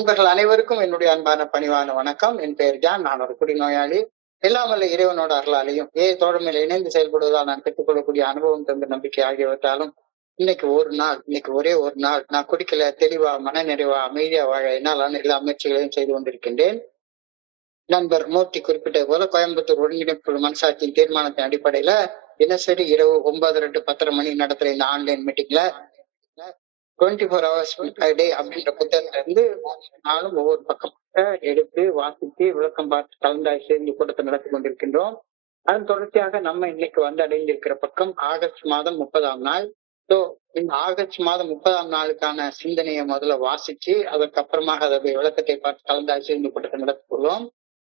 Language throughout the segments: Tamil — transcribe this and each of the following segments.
நண்பர்கள் அனைவருக்கும் என்னுடைய அன்பான பணிவான வணக்கம். என் பெயர் ஜான். நான் ஒரு குடிநோயாளி. எல்லாம் வல்ல இறைவனோட அருளாலையும் தோழமையில் இணைந்து செயல்படுவதால் நான் பெற்றுக்கொள்ளக்கூடிய அனுபவம் தந்த நம்பிக்கை ஆகியவற்றாலும் இன்னைக்கு ஒரே ஒரு நாள் நான் குடிக்கல, தெளிவா மன நிறைவா அமைதியா வாழ என்னாலான எல்லா முயற்சிகளையும் செய்து கொண்டிருக்கின்றேன். நண்பர் மூர்த்தி குறிப்பிட்டது போல கோயம்புத்தூர் ஒருங்கிணைப்பு மனசாட்சியின் தீர்மானத்தின் அடிப்படையில தினசரி இரவு 9:02 to 10:30 மணி நடத்துற இந்த ஆன்லைன் மீட்டிங்ல 24 hours a day அப்படின்ற புத்தகத்துல இருந்து நாளும் ஒவ்வொரு பக்கமாக எடுத்து வாசித்து விளக்கம் பார்த்து கலந்தாய்வு செய்து கூட்டத்தை நடத்தி கொண்டிருக்கின்றோம். அதன் தொடர்ச்சியாக நம்ம இன்னைக்கு வந்து அடைந்திருக்கிற பக்கம் ஆகஸ்ட் மாதம் 30ஆம் நாள். ஸோ இந்த ஆகஸ்ட் மாதம் 30ஆம் நாளுக்கான சிந்தனையை முதல்ல வாசிச்சு அதற்கப்புறமாக அதோடைய விளக்கத்தை பார்த்து கலந்தாய்வு செய்து கூட்டத்தை நடத்திக்கொள்வோம்.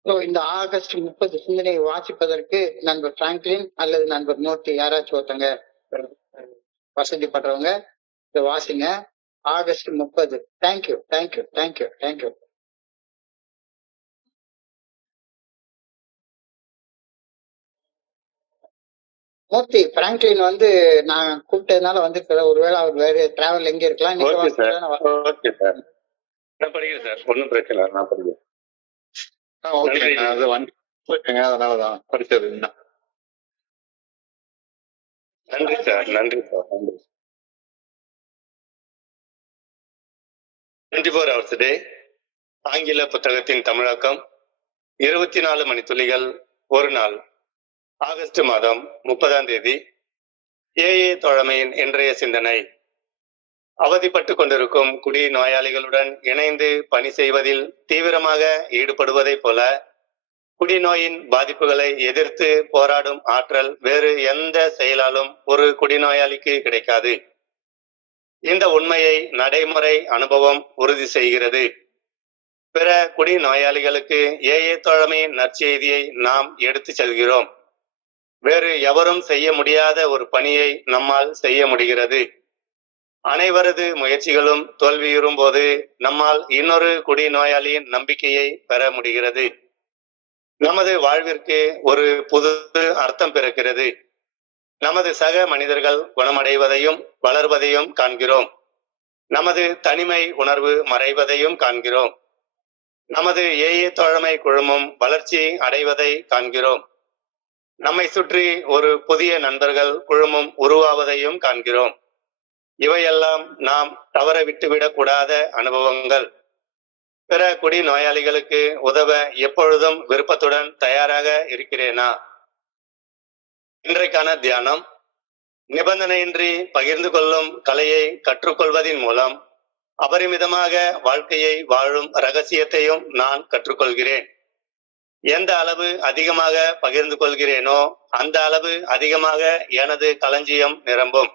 ஸோ இந்த ஆகஸ்ட் 30 சிந்தனையை வாசிப்பதற்கு நண்பர் பிராங்க்லின் அல்லது நண்பர் மூர்த்தி யாராச்சும் ஒருத்தங்க வசதிப்படுறவங்க இதை வாசிங்க. August 30. Thank you thank you thank you thank you. Murthy Franklin வந்து நான் கூப்பிட்டதுனால வந்திருக்கிற, ஒருவேளை அவர் வேற டிராவல் எங்க இருக்கலாம். ஓகே சார், நான் படிக்கிறேன் சார், ஒன்றும் பிரச்சனை இல்லை, நான் படிக்கிறேன். அதனாலதான் படிச்சது. நன்றி சார், நன்றி சார், நன்றி. 24 hours a day ஆங்கில புத்தகத்தின் தமிழாக்கம் 24 மணித்துளிகள் ஒரு நாள். ஆகஸ்ட் மாதம் 30ஆம் தேதி. ஏஏ தோழமையின் இன்றைய சிந்தனை. அவதிப்பட்டு கொண்டிருக்கும் குடி நோயாளிகளுடன் இணைந்து பணி செய்வதில் தீவிரமாக ஈடுபடுவதைப் போல குடிநோயின் பாதிப்புகளை எதிர்த்து போராடும் ஆற்றல் வேறு எந்த செயலாலும் ஒரு குடிநோயாளிக்கு கிடைக்காது. இந்த உண்மையை நடைமுறை அனுபவம் உறுதி செய்கிறது. பிற குடிநோயாளிகளுக்கு ஏஏ தோழமையின் நற்செய்தியை நாம் எடுத்து செல்கிறோம். வேறு எவரும் செய்ய முடியாத ஒரு பணியை நம்மால் செய்ய முடிகிறது. அனைவரது முயற்சிகளும் தோல்வியுறும் போது நம்மால் இன்னொரு குடிநோயாளியின் நம்பிக்கையை பெற முடிகிறது. நமது வாழ்விற்கு ஒரு புது அர்த்தம் பிறக்கிறது. நமது சக மனிதர்கள் குணமடைவதையும் வளர்வதையும் காண்கிறோம். நமது தனிமை உணர்வு மறைவதையும் காண்கிறோம். நமது ஏஏ தோழமை குழுமம் வளர்ச்சி அடைவதை காண்கிறோம். நம்மை சுற்றி ஒரு புதிய நண்பர்கள் குழுமம் உருவாவதையும் காண்கிறோம். இவையெல்லாம் நாம் தவற விட்டுவிடக் கூடாத அனுபவங்கள். பிற குடி நோயாளிகளுக்கு உதவ எப்பொழுதும் விருப்பத்துடன் தயாராக இருக்கிறேனா? இன்றைக்கான தியானம். நிபந்தனையின்றி பகிர்ந்து கொள்ளும் கலையை கற்றுக்கொள்வதின் மூலம் அபரிமிதமாக வாழ்க்கையை வாழும் ரகசியத்தையும் நான் கற்றுக்கொள்கிறேன். எந்த அளவு அதிகமாக பகிர்ந்து கொள்கிறேனோ அந்த அளவு அதிகமாக எனது களஞ்சியம் நிரம்பும்.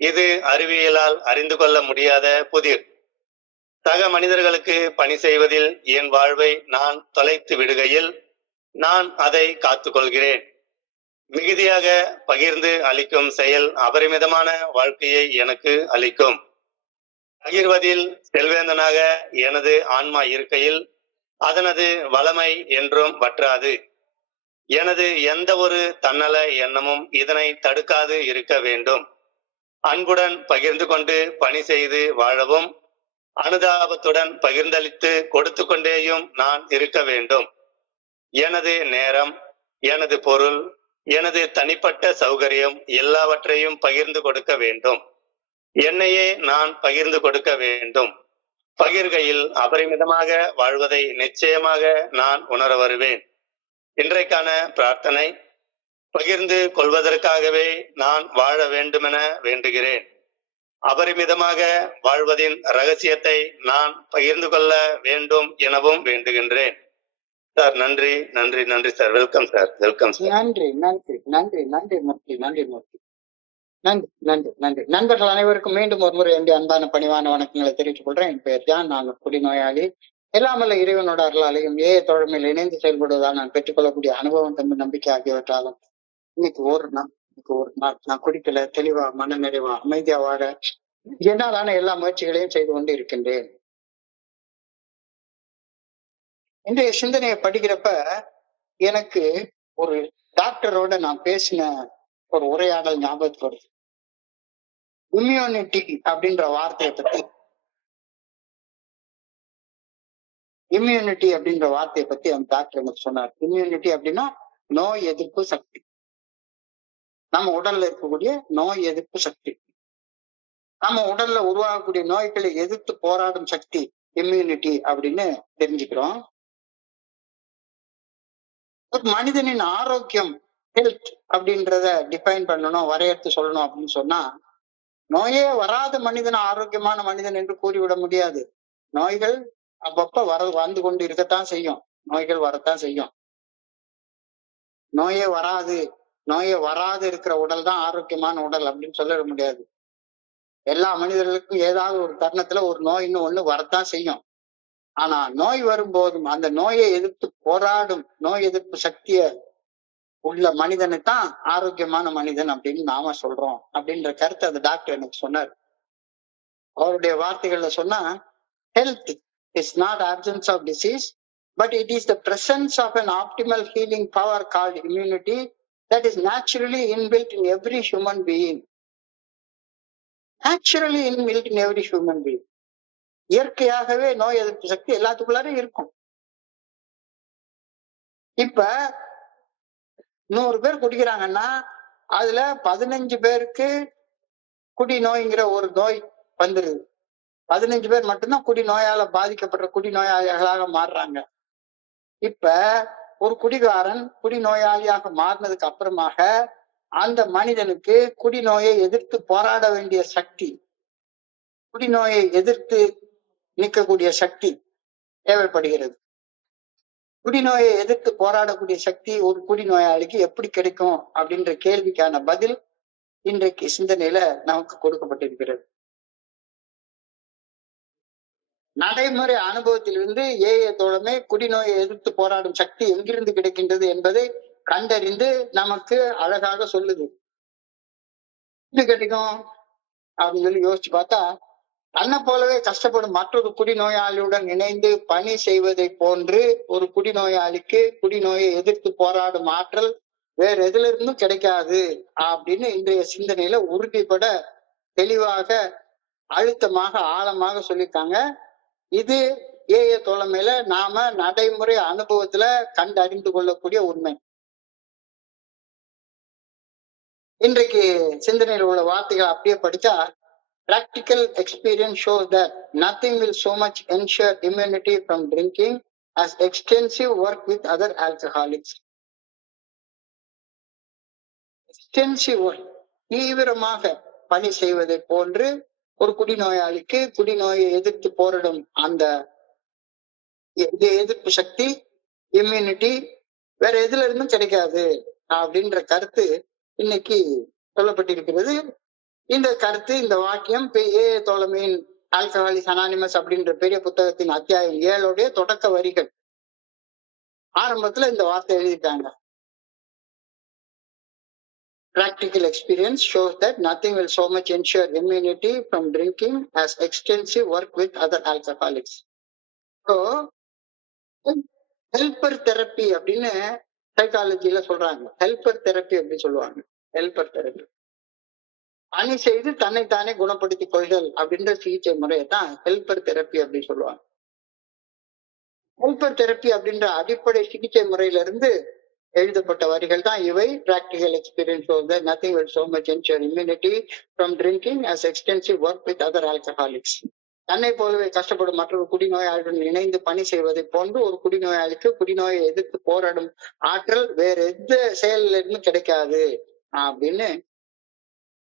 இது அறிவியலால் அறிந்து கொள்ள முடியாத புதிர். சக மனிதர்களுக்கு பணி செய்வதில் என் வாழ்வை நான் தொலைத்து விடுகையில் நான் அதை காத்துக்கொள்கிறேன். மிகுதியாக பகிர்ந்து அளிக்கும் செயல் அபரிமிதமான வாழ்க்கையை எனக்கு அளிக்கும். பகிர்வதில் செல்வேந்தனாக எனது ஆன்மா இருக்கையில் அதனது வளமை என்றும் வற்றாது. எனது எந்த ஒரு தன்னல எண்ணமும் இதனை தடுக்காது இருக்க வேண்டும். அன்புடன் பகிர்ந்து கொண்டு பணி செய்து வாழவும் அனுதாபத்துடன் பகிர்ந்தளித்து கொடுத்து கொண்டேயும் நான் இருக்க வேண்டும். எனது நேரம், எனது பொருள், எனது தனிப்பட்ட சௌகரியம் எல்லாவற்றையும் பகிர்ந்து கொடுக்க வேண்டும். என்னையே நான் பகிர்ந்து கொடுக்க வேண்டும். பகிர்கையில் அபரிமிதமாக வாழ்வதை நிச்சயமாக நான் உணர வருவேன். இன்றைக்கான பிரார்த்தனை. பகிர்ந்து கொள்வதற்காகவே நான் வாழ வேண்டுமென வேண்டுகிறேன். அபரிமிதமாக வாழ்வதின் ரகசியத்தை நான் பகிர்ந்து கொள்ள வேண்டும் எனவும் வேண்டுகின்றேன். சார், நன்றி நன்றி நன்றி sir. Welcome sir, welcome sir. நன்றி நன்றி நன்றி நன்றி மூர்த்தி, நன்றி மூர்த்தி, நன்றி நன்றி நன்றி. நண்பர்கள் அனைவருக்கும் மீண்டும் ஒரு முறை என்னுடைய அன்பான பணிவான வணக்கங்களை தெரிவித்துக் கொள்றேன். என் பெயர் ஜான். நான் குடிநோயாளி. எல்லாமல்ல இறைவனோட அருளாலையும் தோழமையில் இணைந்து செயல்படுவதால் நான் பெற்றுக்கொள்ளக்கூடிய அனுபவம் தம்பி நம்பிக்கை ஆகியவற்றாலும் இன்னைக்கு ஒரு நாள் நான் குடிக்கல, தெளிவா மன நிறைவா அமைதியா வாழ என்னாலான எல்லா முயற்சிகளையும் செய்து கொண்டு இருக்கின்றேன். இன்றைய சிந்தனையை படிக்கிறப்ப எனக்கு ஒரு டாக்டரோட நான் பேசின ஒரு உரையாடல் ஞாபகத்துக்கு வருது. இம்யூனிட்டி அப்படின்ற வார்த்தையை பத்தி இம்யூனிட்டி அப்படின்ற வார்த்தையை பத்தி அந்த டாக்டர் எனக்கு சொன்னார். இம்யூனிட்டி அப்படின்னா நோய் எதிர்ப்பு சக்தி. நம்ம உடல்ல இருக்கக்கூடிய நோய் எதிர்ப்பு சக்தி, நம்ம உடல்ல உருவாகக்கூடிய நோய்களை எதிர்த்து போராடும் சக்தி இம்யூனிட்டி அப்படின்னு தெரிஞ்சுக்கிறோம். ஒரு மனிதனின் ஆரோக்கியம், ஹெல்த் அப்படின்றத டிஃபைன் பண்ணணும், வரையறுத்து சொல்லணும் அப்படின்னு சொன்னா, நோயே வராத மனிதன் ஆரோக்கியமான மனிதன் என்று கூறிவிட முடியாது. நோய்கள் அப்பப்ப வந்து கொண்டு இருக்கத்தான் செய்யும். நோய்கள் வரத்தான் செய்யும். நோயே வராது இருக்கிற உடல் தான் ஆரோக்கியமான உடல் அப்படின்னு சொல்லிட முடியாது. எல்லா மனிதர்களுக்கும் ஏதாவது ஒரு தருணத்துல ஒரு நோயின்னு ஒண்ணு வரத்தான் செய்யும். ஆனா நோய் வரும்போதும் அந்த நோயை எதிர்த்து போராடும் நோய் எதிர்ப்பு சக்திய உள்ள மனிதனை தான் ஆரோக்கியமான மனிதன் அப்படின்னு நாம சொல்றோம் அப்படின்ற கருத்தை அந்த டாக்டர் எனக்கு சொன்னார். அவருடைய வார்த்தைகள்ல சொன்னா, health is not absence of disease, but it is the presence of an optimal healing power called immunity that is naturally inbuilt in every human being. Naturally inbuilt in every human being. இயற்கையாகவே நோய் எதிர்ப்பு சக்தி எல்லாத்துக்குள்ளாரும் இருக்கும். இப்ப 100 பேர் குடிக்கிறாங்கன்னா அதுல 15 பேருக்கு குடி நோய்ங்கிற ஒரு நோய் வந்துருது. 15 பேர் மட்டும்தான் குடி நோயால பாதிக்கப்படுற குடி நோயாளிகளாக மாறுறாங்க. இப்ப ஒரு குடிகாரன் குடி நோயாளியாக மாறினதுக்கு அப்புறமாக அந்த மனிதனுக்கு குடிநோயை எதிர்த்து போராட வேண்டிய சக்தி, குடிநோயை எதிர்த்து நிற்கக்கூடிய சக்தி தேவைப்படுகிறது. குடிநோயை எதிர்த்து போராடக்கூடிய சக்தி ஒரு குடிநோயாளிக்கு எப்படி கிடைக்கும் அப்படின்ற கேள்விக்கான பதில் இன்றைக்கு சிந்தனையில நமக்கு கொடுக்கப்பட்டிருக்கிறது. நடைமுறை அனுபவத்திலிருந்து ஏஏ தோழமை குடிநோயை எதிர்த்து போராடும் சக்தி எங்கிருந்து கிடைக்கின்றது என்பதை கண்டறிந்து நமக்கு அழகாக சொல்லுது. எப்படி கிடைக்கும் அப்படின்னு சொல்லி யோசிச்சு பார்த்தா, தன்னை போலவே கஷ்டப்படும் மற்றொரு குடிநோயாளியுடன் இணைந்து பணி செய்வதை போன்று ஒரு குடிநோயாளிக்கு குடிநோயை எதிர்த்து போராடும் ஆற்றல் வேற எதுல இருந்தும் கிடைக்காது அப்படின்னு இன்றைய சிந்தனையில உறுதிப்பட தெளிவாக அழுத்தமாக ஆழமாக சொல்லியிருக்காங்க. இது ஏஏ தோழமையில நாம நடைமுறை அனுபவத்துல கண்டறிந்து கொள்ளக்கூடிய உண்மை. இன்றைக்கு சிந்தனையில் உள்ள வார்த்தைகள் அப்படியே படிச்சா, practical experience shows that nothing will so much ensure immunity from drinking as extensive work with other alcoholics. Extensive work, தீவிரமாக பணி செய்வதை போன்று ஒரு குடிநோயாளிக்கு குடிநோயை எதிர்த்து போரிடும் அந்த எதிர்ப்பு சக்தி, இம்யூனிட்டி வேற எதுல இருந்தும் கிடைக்காது அப்படின்ற கருத்து இன்னைக்கு சொல்லப்பட்டிருக்கிறது. இந்த கருத்து, இந்த வாக்கியம் ஏஏ தோழமையின் ஆல்கஹாலிக்ஸ் அனானிமஸ் அப்படின்ற பெரிய புத்தகத்தின் அத்தியாயம் 7 தொடக்க வரிகள். ஆரம்பத்துல இந்த வார்த்தை எழுதிட்டாங்க. Practical experience shows that nothing will so much ensure immunity from drinking as extensive work with other alcoholics. So, helper therapy அப்படின்னு சைக்காலஜில சொல்றாங்க. ஹெல்பர் தெரப்பி அப்படின்னு சொல்லுவாங்க. ஹெல்பர் தெரப்பி, பணி செய்து தன்னைத்தானே குணப்படுத்திக் கொள்தல் அப்படின்ற சிகிச்சை முறையை தான் ஹெல்பர் தெரப்பி அப்படின்னு சொல்லுவாங்க. ஹெல்பர் தெரப்பி அப்படின்ற அடிப்படை சிகிச்சை முறையில இருந்து எழுதப்பட்ட வரிகள் தான் இவை. Practical experience shows that nothing will so much ensure immunity from drinking as extensive work with other alcoholics. தன்னை போலவே கஷ்டப்படும் மற்றொரு குடிநோயாளியுடன் இணைந்து பணி செய்வதை போன்று ஒரு குடிநோயாளிக்கு குடிநோயை எதிர்த்து போராடும் ஆற்றல் வேற எந்த செயலில் இருந்தும் கிடைக்காது அப்படின்னு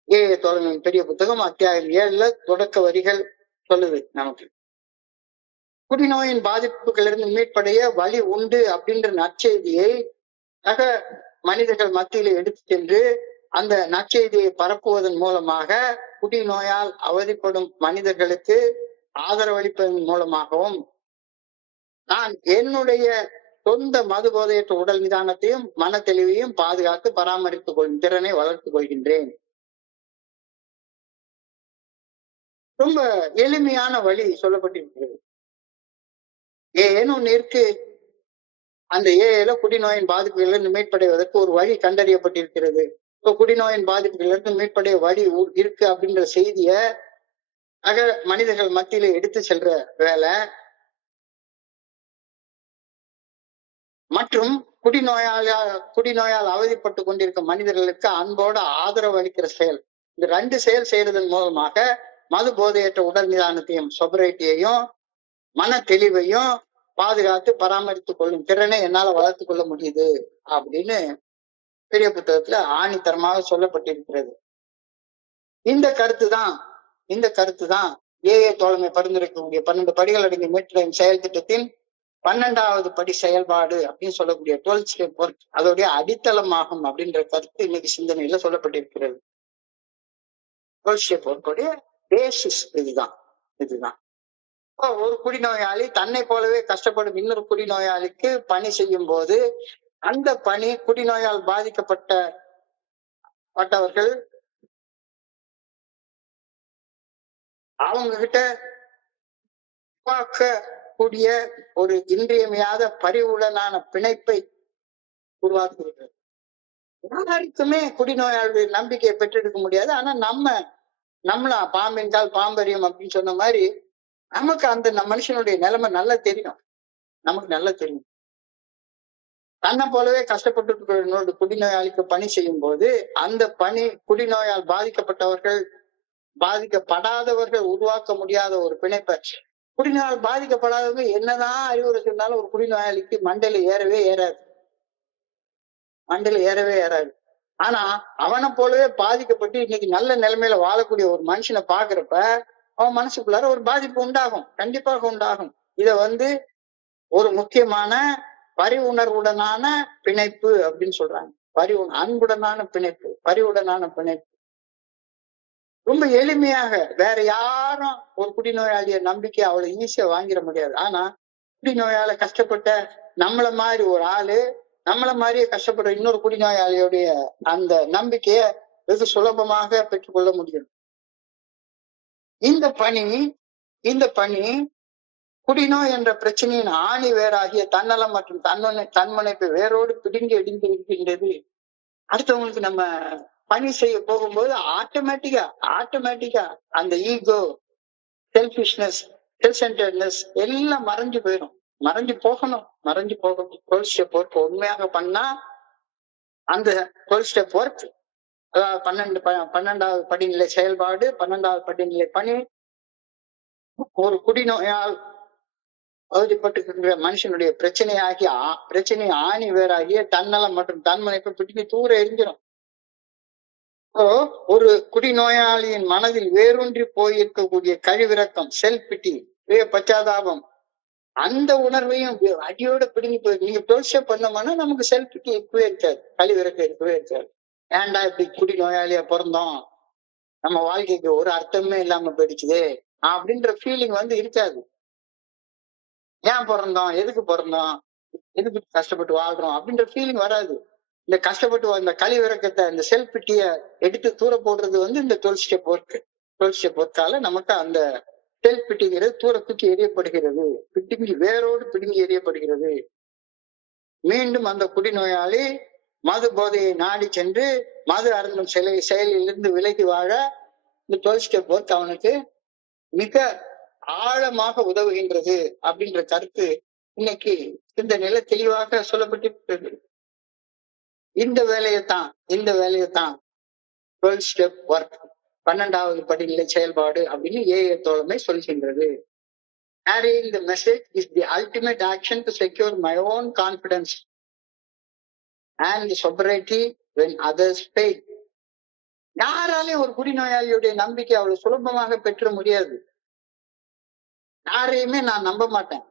ஏஏ தோழமையின் பெரிய புத்தகம் அத்தியாயம் 7 தொடக்க வரிகள் சொல்லுது நமக்கு. குடிநோயின் பாதிப்புகளிலிருந்து மீட்படைய வழி உண்டு அப்படின்ற நற்செய்தியை சக மனிதர்கள் மத்தியில எடுத்து சென்று அந்த நற்செய்தியை பரப்புவதன் மூலமாக குடிநோயால் அவதிப்படும் மனிதர்களுக்கு ஆதரவளிப்பதன் மூலமாகவும் நான் என்னுடைய சொந்த மது போதையற்ற உடல் நிதானத்தையும் மன தெளிவையும் பாதுகாத்து பராமரித்துக் கொள்ளும் திறனை வளர்த்துக் கொள்கின்றேன். ரொம்ப எளிமையான வழி சொல்லப்பட்டிருக்கிறது. ஏன்னு ஒண்ணு இருக்கு. அந்த ஏல குடிநோயின் பாதிப்புகளிலிருந்து மீட்படைவதற்கு ஒரு வழி கண்டறியப்பட்டிருக்கிறது. குடிநோயின் பாதிப்புகளிலிருந்து மீட்படைய வழி இருக்கு அப்படின்ற செய்திய மனிதர்கள் மத்தியில எடுத்து செல்ற வேலை மற்றும் குடிநோயால் அவதிப்பட்டு கொண்டிருக்கும் மனிதர்களுக்கு அன்போடு ஆதரவு அளிக்கிற செயல். இந்த 2 செயல் செய்யறதன் மூலமாக மது போதையற்ற உடல் நிதானத்தையும் சொபரைட்டியையும் மன தெளிவையும் பாதுகாத்து பராமரித்துக் கொள்ளும் திறனை என்னால வளர்த்துக் கொள்ள முடியுது அப்படின்னு பெரிய புத்தகத்துல ஆணித்தரமாக சொல்லப்பட்டிருக்கிறது. இந்த கருத்து தான் ஏஏ தோழமை பரிந்துரைக்கக்கூடிய 12 படிகள் அடங்கிய மீட்பின் செயல் திட்டத்தின் 12வது படி செயல்பாடு அப்படின்னு சொல்லக்கூடிய 12 ஸ்டெப் ஒர்க் அதோடைய அடித்தளமாகும் அப்படின்ற கருத்து இன்னைக்கு சிந்தனையில சொல்லப்பட்டிருக்கிறது. 12 ஸ்டெப் ஒர்க்குடைய பேசிஸ் இதுதான். ஒரு குடிநோயாளி தன்னை போலவே கஷ்டப்படும் இன்னொரு குடிநோயாளிக்கு பணி செய்யும் போது அந்த பணி குடிநோயால் பாதிக்கப்பட்டவர்கள் அவங்க கிட்ட உருவாக்கக்கூடிய ஒரு இன்றியமையாத பரிவுடனான பிணைப்பை உருவாக்குகிறது. யாருக்குமே குடிநோயாளர்கள் நம்பிக்கையை பெற்றெடுக்க முடியாது. ஆனா நம்மள பாம்பின் கால் பாம்பரியம் அப்படின்னு சொன்ன மாதிரி நமக்கு அந்த மனுஷனுடைய நிலைமை நல்லா தெரியும். நமக்கு நல்லா தெரியும். தன்னை போலவே கஷ்டப்பட்டு குடிநோயாளிக்கு பணி செய்யும் போது அந்த பணி குடிநோயால் பாதிக்கப்படாதவர்கள் உருவாக்க முடியாத ஒரு பிணைப்பை, குடிநோயால் பாதிக்கப்படாதவங்க என்னதான் அறிவுரை சொன்னாலும் ஒரு குடிநோயாளிக்கு மண்டையில ஏறவே ஏறாது. ஆனா அவனை போலவே பாதிக்கப்பட்டு இன்னைக்கு நல்ல நிலைமையில வாழக்கூடிய ஒரு மனுஷனை பாக்குறப்ப அவன் மனசுக்குள்ளார ஒரு பாதிப்பு உண்டாகும், கண்டிப்பாக உண்டாகும். இத ஒரு முக்கியமான பரிவுணர்வுடனான பிணைப்பு அப்படின்னு சொல்றாங்க. அன்புடனான பிணைப்பு, பரிவுடனான பிணைப்பு. ரொம்ப எளிமையாக வேற யாரும் ஒரு குடிநோயாளிய நம்பிக்கை அவ்வளவு ஈஸியா வாங்கிட முடியாது. ஆனா குடிநோயால கஷ்டப்பட்ட நம்மள மாதிரி ஒரு ஆளு, நம்மள மாதிரியே கஷ்டப்படுற இன்னொரு குடிநோயாளியுடைய அந்த நம்பிக்கைய வெகு சுலபமாக பெற்றுக்கொள்ள முடியும். இந்த பணி குடிநோய் என்ற பிரச்சனையின் ஆணி வேறாகிய தன்னலம் மற்றும் தன்முனைப்பை வேரோடு பிடுங்கி அடிந்து இருக்கின்றது. அடுத்தவங்களுக்கு நம்ம பணி செய்ய போகும்போது ஆட்டோமேட்டிக்கா அந்த ஈகோ, செல்ஃபிஷ்னஸ், செல்ஃப் சென்டர்ட்னஸ் எல்லாம் மறைஞ்சு போகணும். 12 ஸ்டெப் ஒர்க் உண்மையாக பண்ணா அந்த 12 ஸ்டெப் ஒர்க், அதாவது 12வது படிநிலை செயல்பாடு, 12வது படிநிலை பணி ஒரு குடிநோயால் அவதிப்பட்டு மனுஷனுடைய பிரச்சனை ஆணி வேறாகிய தன்னலம் மற்றும் தன்முனைப்பை பிடிக்க தூர எரிஞ்சிடும். ஒரு குடிநோயாளியின் மனதில் வேரூன்றி போயிருக்கக்கூடிய கழிவிறக்கம், செல்ஃப் பிட்டி, பச்சாதாபம், அந்த உணர்வையும் அடியோட பிடிங்கி போய் நீங்க ப்ரோஷப் பண்ணோம்னா நமக்கு செல்ஃப் பிட்டி இருக்கவே இருக்காது, கழிவிறக்கம் இருக்கவே இருக்காது. ஏன்டா இப்படி குடிநோயாளியா பிறந்தோம், நம்ம வாழ்க்கைக்கு ஒரு அர்த்தமே இல்லாம போயிடுச்சுது அப்படின்ற ஃபீலிங் இருக்காது. ஏன் பிறந்தோம், எதுக்கு கஷ்டப்பட்டு வாழ்றோம் அப்படின்ற ஃபீலிங் வராது. இந்த கஷ்டப்பட்டு அந்த கழிவிறக்கத்தை, இந்த செல்ஃப் பிட்டிய எடுத்து தூர போடுறது இந்த 12 ஸ்டெப் ஒர்க்கால நமக்கு அந்த செல்ஃப் பிட்டிங்கிறது தூர தூக்கி எறியப்படுகிறது, வேரோடு பிடுங்கி எறியப்படுகிறது. மீண்டும் அந்த குடிநோயாளி மது போதையை நாடி சென்று மது அருந்தும் செயலிலிருந்து விலகி வாழ இந்த 12 ஸ்டெப் ஒர்க் அவனுக்கு மிக ஆழமாக உதவுகின்றது அப்படின்ற கருத்து இன்னைக்கு இந்த நிலை தெளிவாக சொல்லப்பட்டிருக்கிறது. இந்த வேலையைத்தான் 12 ஸ்டெப் ஒர்க், 12வது படிநிலை செயல்பாடு அப்படின்னு ஏஏ தோழமை சொல்கின்றது. Carrying the message is the ultimate action to secure my own confidence and the sobriety when others fail. யாராலையும் ஒரு குடிநோயாளியுடைய நம்பிக்கை அவ்வளவு சுலபமாக பெற்ற முடியாது. யாரையுமே நான் நம்ப மாட்டேன்.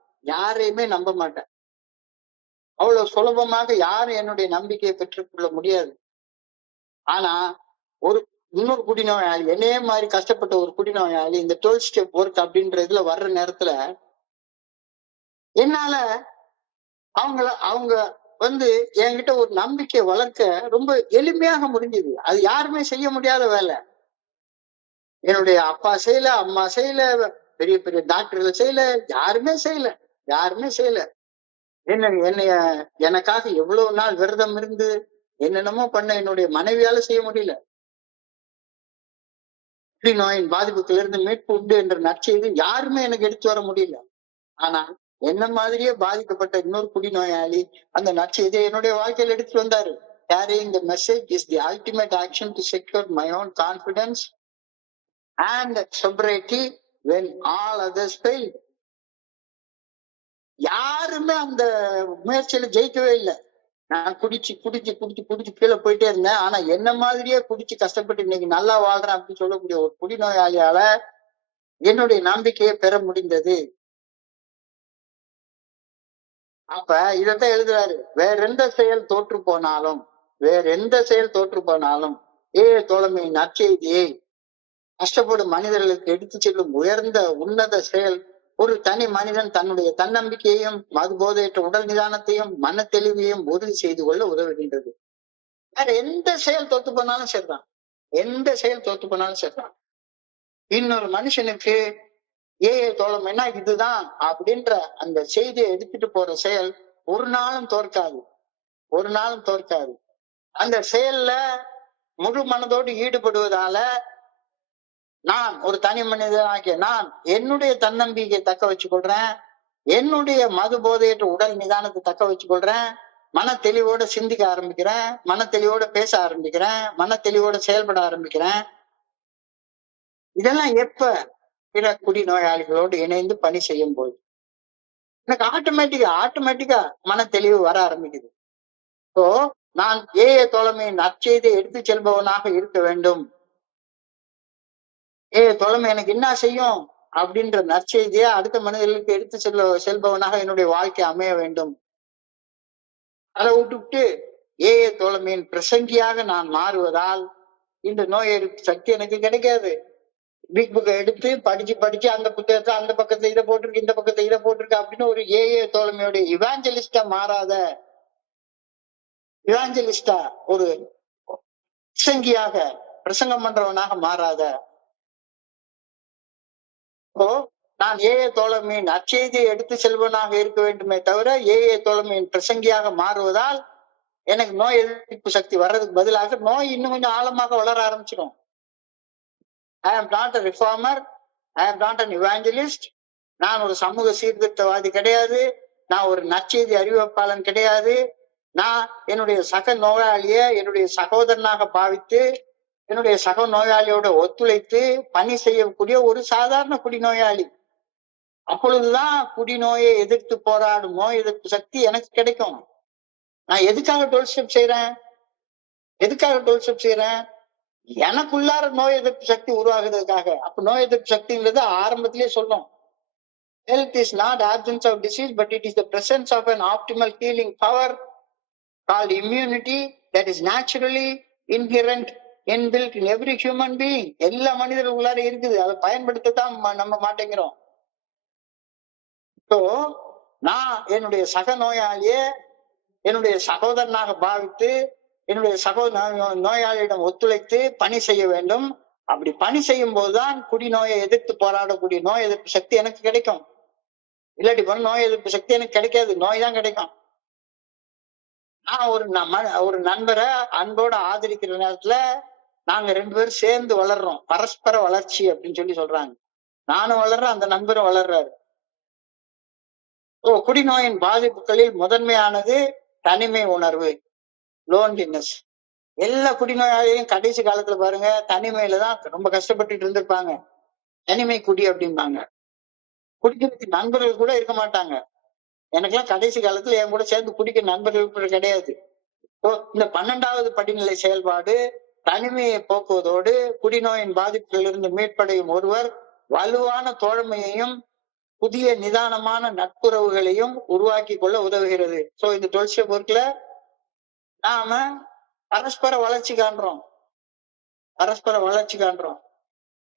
அவ்வளவு சுலபமாக யாரும் என்னுடைய நம்பிக்கையை பெற்றுக்கொள்ள முடியாது. ஆனா இன்னொரு குடிநோயாளி, என்னையே மாதிரி கஷ்டப்பட்ட ஒரு குடிநோயாளி இந்த 12 ஸ்டெப் ஒர்க் அப்படின்ற இதுல வர்ற நேரத்துல என்னால அவங்க என்கிட்ட ஒரு நம்பிக்கை வளர்க்க ரொம்ப எளிமையாக முடிஞ்சது. அது யாருமே செய்ய முடியாத வேலை. என்னுடைய அப்பா செய்யல, அம்மா செய்யல, பெரிய பெரிய டாக்டர்கள் செய்யல, யாருமே செய்யல. என்னைய எனக்காக எவ்வளவு நாள் விரதம் இருந்து என்னென்னமோ பண்ண என்னுடைய மனைவியால செய்ய முடியல. நோயின் பாதிப்புல இருந்து மீட்பு உண்டு என்ற நற்செய்தி யாருமே எனக்கு எடுத்து வர முடியல. ஆனா என்ன மாதிரியே பாதிக்கப்பட்ட இன்னொரு குடிநோயாளி அந்த நற்செய்தியை என்னுடைய வாழ்க்கையில் எடுத்துட்டு வந்தாரு. Carrying the message is the ultimate action to secure my own confidence and sobriety when all others fail. யாருமே அந்த முயற்சியில ஜெயிக்கவே இல்லை. நான் குடிச்சு குடிச்சு குடிச்சு குடிச்சு கீழே போயிட்டே இருந்தேன். ஆனா என்ன மாதிரியே குடிச்சு கஷ்டப்பட்டு இன்னைக்கு நல்லா வாழ்றேன் அப்படின்னு சொல்லக்கூடிய ஒரு குடிநோயாளியால என்னுடைய நம்பிக்கையை பெற முடிந்தது. அப்ப இதத்தான் எழுதுறாரு. வேற எந்த செயல் தோற்று போனாலும் தோழமை நற்செய்தியை கஷ்டப்படும் மனிதர்களுக்கு எடுத்து செல்லும் உயர்ந்த உன்னத செயல் ஒரு தனி மனிதன் தன்னுடைய தன்னம்பிக்கையையும் மது போதையற்ற உடல் நிதானத்தையும் மன தெளிவையும் உறுதி செய்து கொள்ள உதவுகின்றது. வேற எந்த செயல் தோத்து போனாலும் சரிதான், எந்த செயல் தோத்து போனாலும் சரிதான். இன்னொரு மனுஷனுக்கு தோழமைன்னா இதுதான் அப்படின்ற அந்த செய்தியை எடுத்துட்டு போற செயல் ஒரு நாளும் தோற்காது. அந்த செயல்ல முழு மனதோடு ஈடுபடுவதால நான் ஒரு தனி மனிதனாகிய நான் என்னுடைய தன்னம்பிக்கையை தக்க வச்சு கொள்றேன், என்னுடைய மது போதையற்ற உடல் நிதானத்தை தக்க வச்சு கொள்றேன், மன தெளிவோட சிந்திக்க ஆரம்பிக்கிறேன், மன தெளிவோட பேச ஆரம்பிக்கிறேன், மன தெளிவோட செயல்பட ஆரம்பிக்கிறேன். இதெல்லாம் எப்ப பிற குடிநோயாளிகளோடு இணைந்து பணி செய்யும் போது எனக்கு ஆட்டோமேட்டிக்கா மன தெளிவு வர ஆரம்பிக்குது. ஸோ நான் தோழமையின் நற்செய்தியை எடுத்து செல்பவனாக இருக்க வேண்டும். தோழமை எனக்கு என்ன செய்யும் அப்படின்ற நற்செய்தியை அடுத்த மனிதர்களுக்கு எடுத்து செல்பவனாக என்னுடைய வாழ்க்கை அமைய வேண்டும். அதை விட்டுவிட்டு தோழமையின் பிரசங்கியாக நான் மாறுவதால் இந்த நோய் எதிர்ப்பு சக்தி எனக்கு கிடைக்காது. பிக் புக்கை எடுத்து படிச்சு அந்த புத்தகத்தை அந்த பக்கத்துல இதை போட்டிருக்கு இந்த பக்கத்துல இதை போட்டிருக்கு அப்படின்னு ஒரு தோழமையோட இவாஞ்சலிஸ்டா ஒரு பிரசங்கம் பண்றவனாக மாறாத. நான் தோழமையின் நற்செய்தியை எடுத்து செல்வனாக இருக்க வேண்டுமே தவிர தோழமையின் பிரசங்கியாக மாறுவதால் எனக்கு நோய் எதிர்ப்பு சக்தி வர்றதுக்கு பதிலாக நோய் இன்னும் கொஞ்சம் ஆழமாக வளர ஆரம்பிச்சிடும். I am not a reformer, I am not an evangelist. நான் ஒரு சமூக சீர்திருத்தவாதி கிடையாது, நான் ஒரு நற்செய்தி அறிவிப்பாளன் கிடையாது. நான் என்னுடைய சக நோயாளியை என்னுடைய சகோதரனாக பாவித்து என்னுடைய சக நோயாளியோட ஒத்துழைத்து பணி செய்யக்கூடிய ஒரு சாதாரண குடிநோயாளி. அப்பொழுதுதான் குடிநோயை எதிர்த்து போராடும் நோய் எதிர்ப்பு சக்தி எனக்கு கிடைக்கும். நான் எதுக்காக 12 ஸ்டெப் செய்யறேன்? எனக்குள்ளார நோய் எதிர்ப்பு சக்தி உருவாகுறதுக்காக. அப்ப நோய் எதிர்ப்பு சக்திங்கிறது ஆரம்பத்திலேயே சொல்லும். Health is not absence of disease, but it is the presence of an optimal healing power called immunity that is naturally inherent, inbuilt in every human being. எல்லா மனிதர்களுக்குள்ளார இருக்குது, அதை பயன்படுத்தத்தான் நம்ம மாட்டேங்கிறோம். ஸோ நான் என்னுடைய சக நோயாளியை என்னுடைய சகோதரனாக பாவித்து என்னுடைய நோயாளியிடம் ஒத்துழைத்து பணி செய்ய வேண்டும். அப்படி பணி செய்யும் போதுதான் குடிநோயை எதிர்த்து போராடக்கூடிய நோய் எதிர்ப்பு சக்தி எனக்கு கிடைக்கும். இல்லாட்டி போன நோய் எதிர்ப்பு சக்தி எனக்கு கிடைக்காது, நோய் தான் கிடைக்கும். நான் ஒரு நண்பரை அன்போட ஆதரிக்கிற நேரத்துல நாங்க 2 பேரும் சேர்ந்து வளர்றோம். பரஸ்பர வளர்ச்சி அப்படின்னு சொல்றாங்க. நானும் வளர்றேன், அந்த நண்பரும் வளர்றாரு. குடிநோயின் பாதிப்புகளில் முதன்மையானது தனிமை உணர்வு, லோன்லினஸ். எல்லா குடிநோயாளியும் கடைசி காலத்துல பாருங்க தனிமையில தான் ரொம்ப கஷ்டப்பட்டுட்டு இருந்திருப்பாங்க. தனிமை குடி அப்படிம்பாங்க. குடிக்கிறதுக்கு நண்பர்கள் கூட இருக்க மாட்டாங்க. எனக்கெல்லாம் கடைசி காலத்துல என் கூட சேர்ந்து குடிக்கிற நண்பர்கள் கூட கிடையாது. இந்த 12வது படிநிலை செயல்பாடு தனிமையை போக்குவதோடு குடிநோயின் பாதிப்புகளிலிருந்து மீட்படையும் ஒருவர் வலுவான தோழமையையும் புதிய நிதானமான நட்புறவுகளையும் உருவாக்கி கொள்ள உதவுகிறது. சோ இந்த 12 ஸ்டெப் ஒர்க்ல நாம பரஸ்பர வளர்ச்சி காண்றோம்.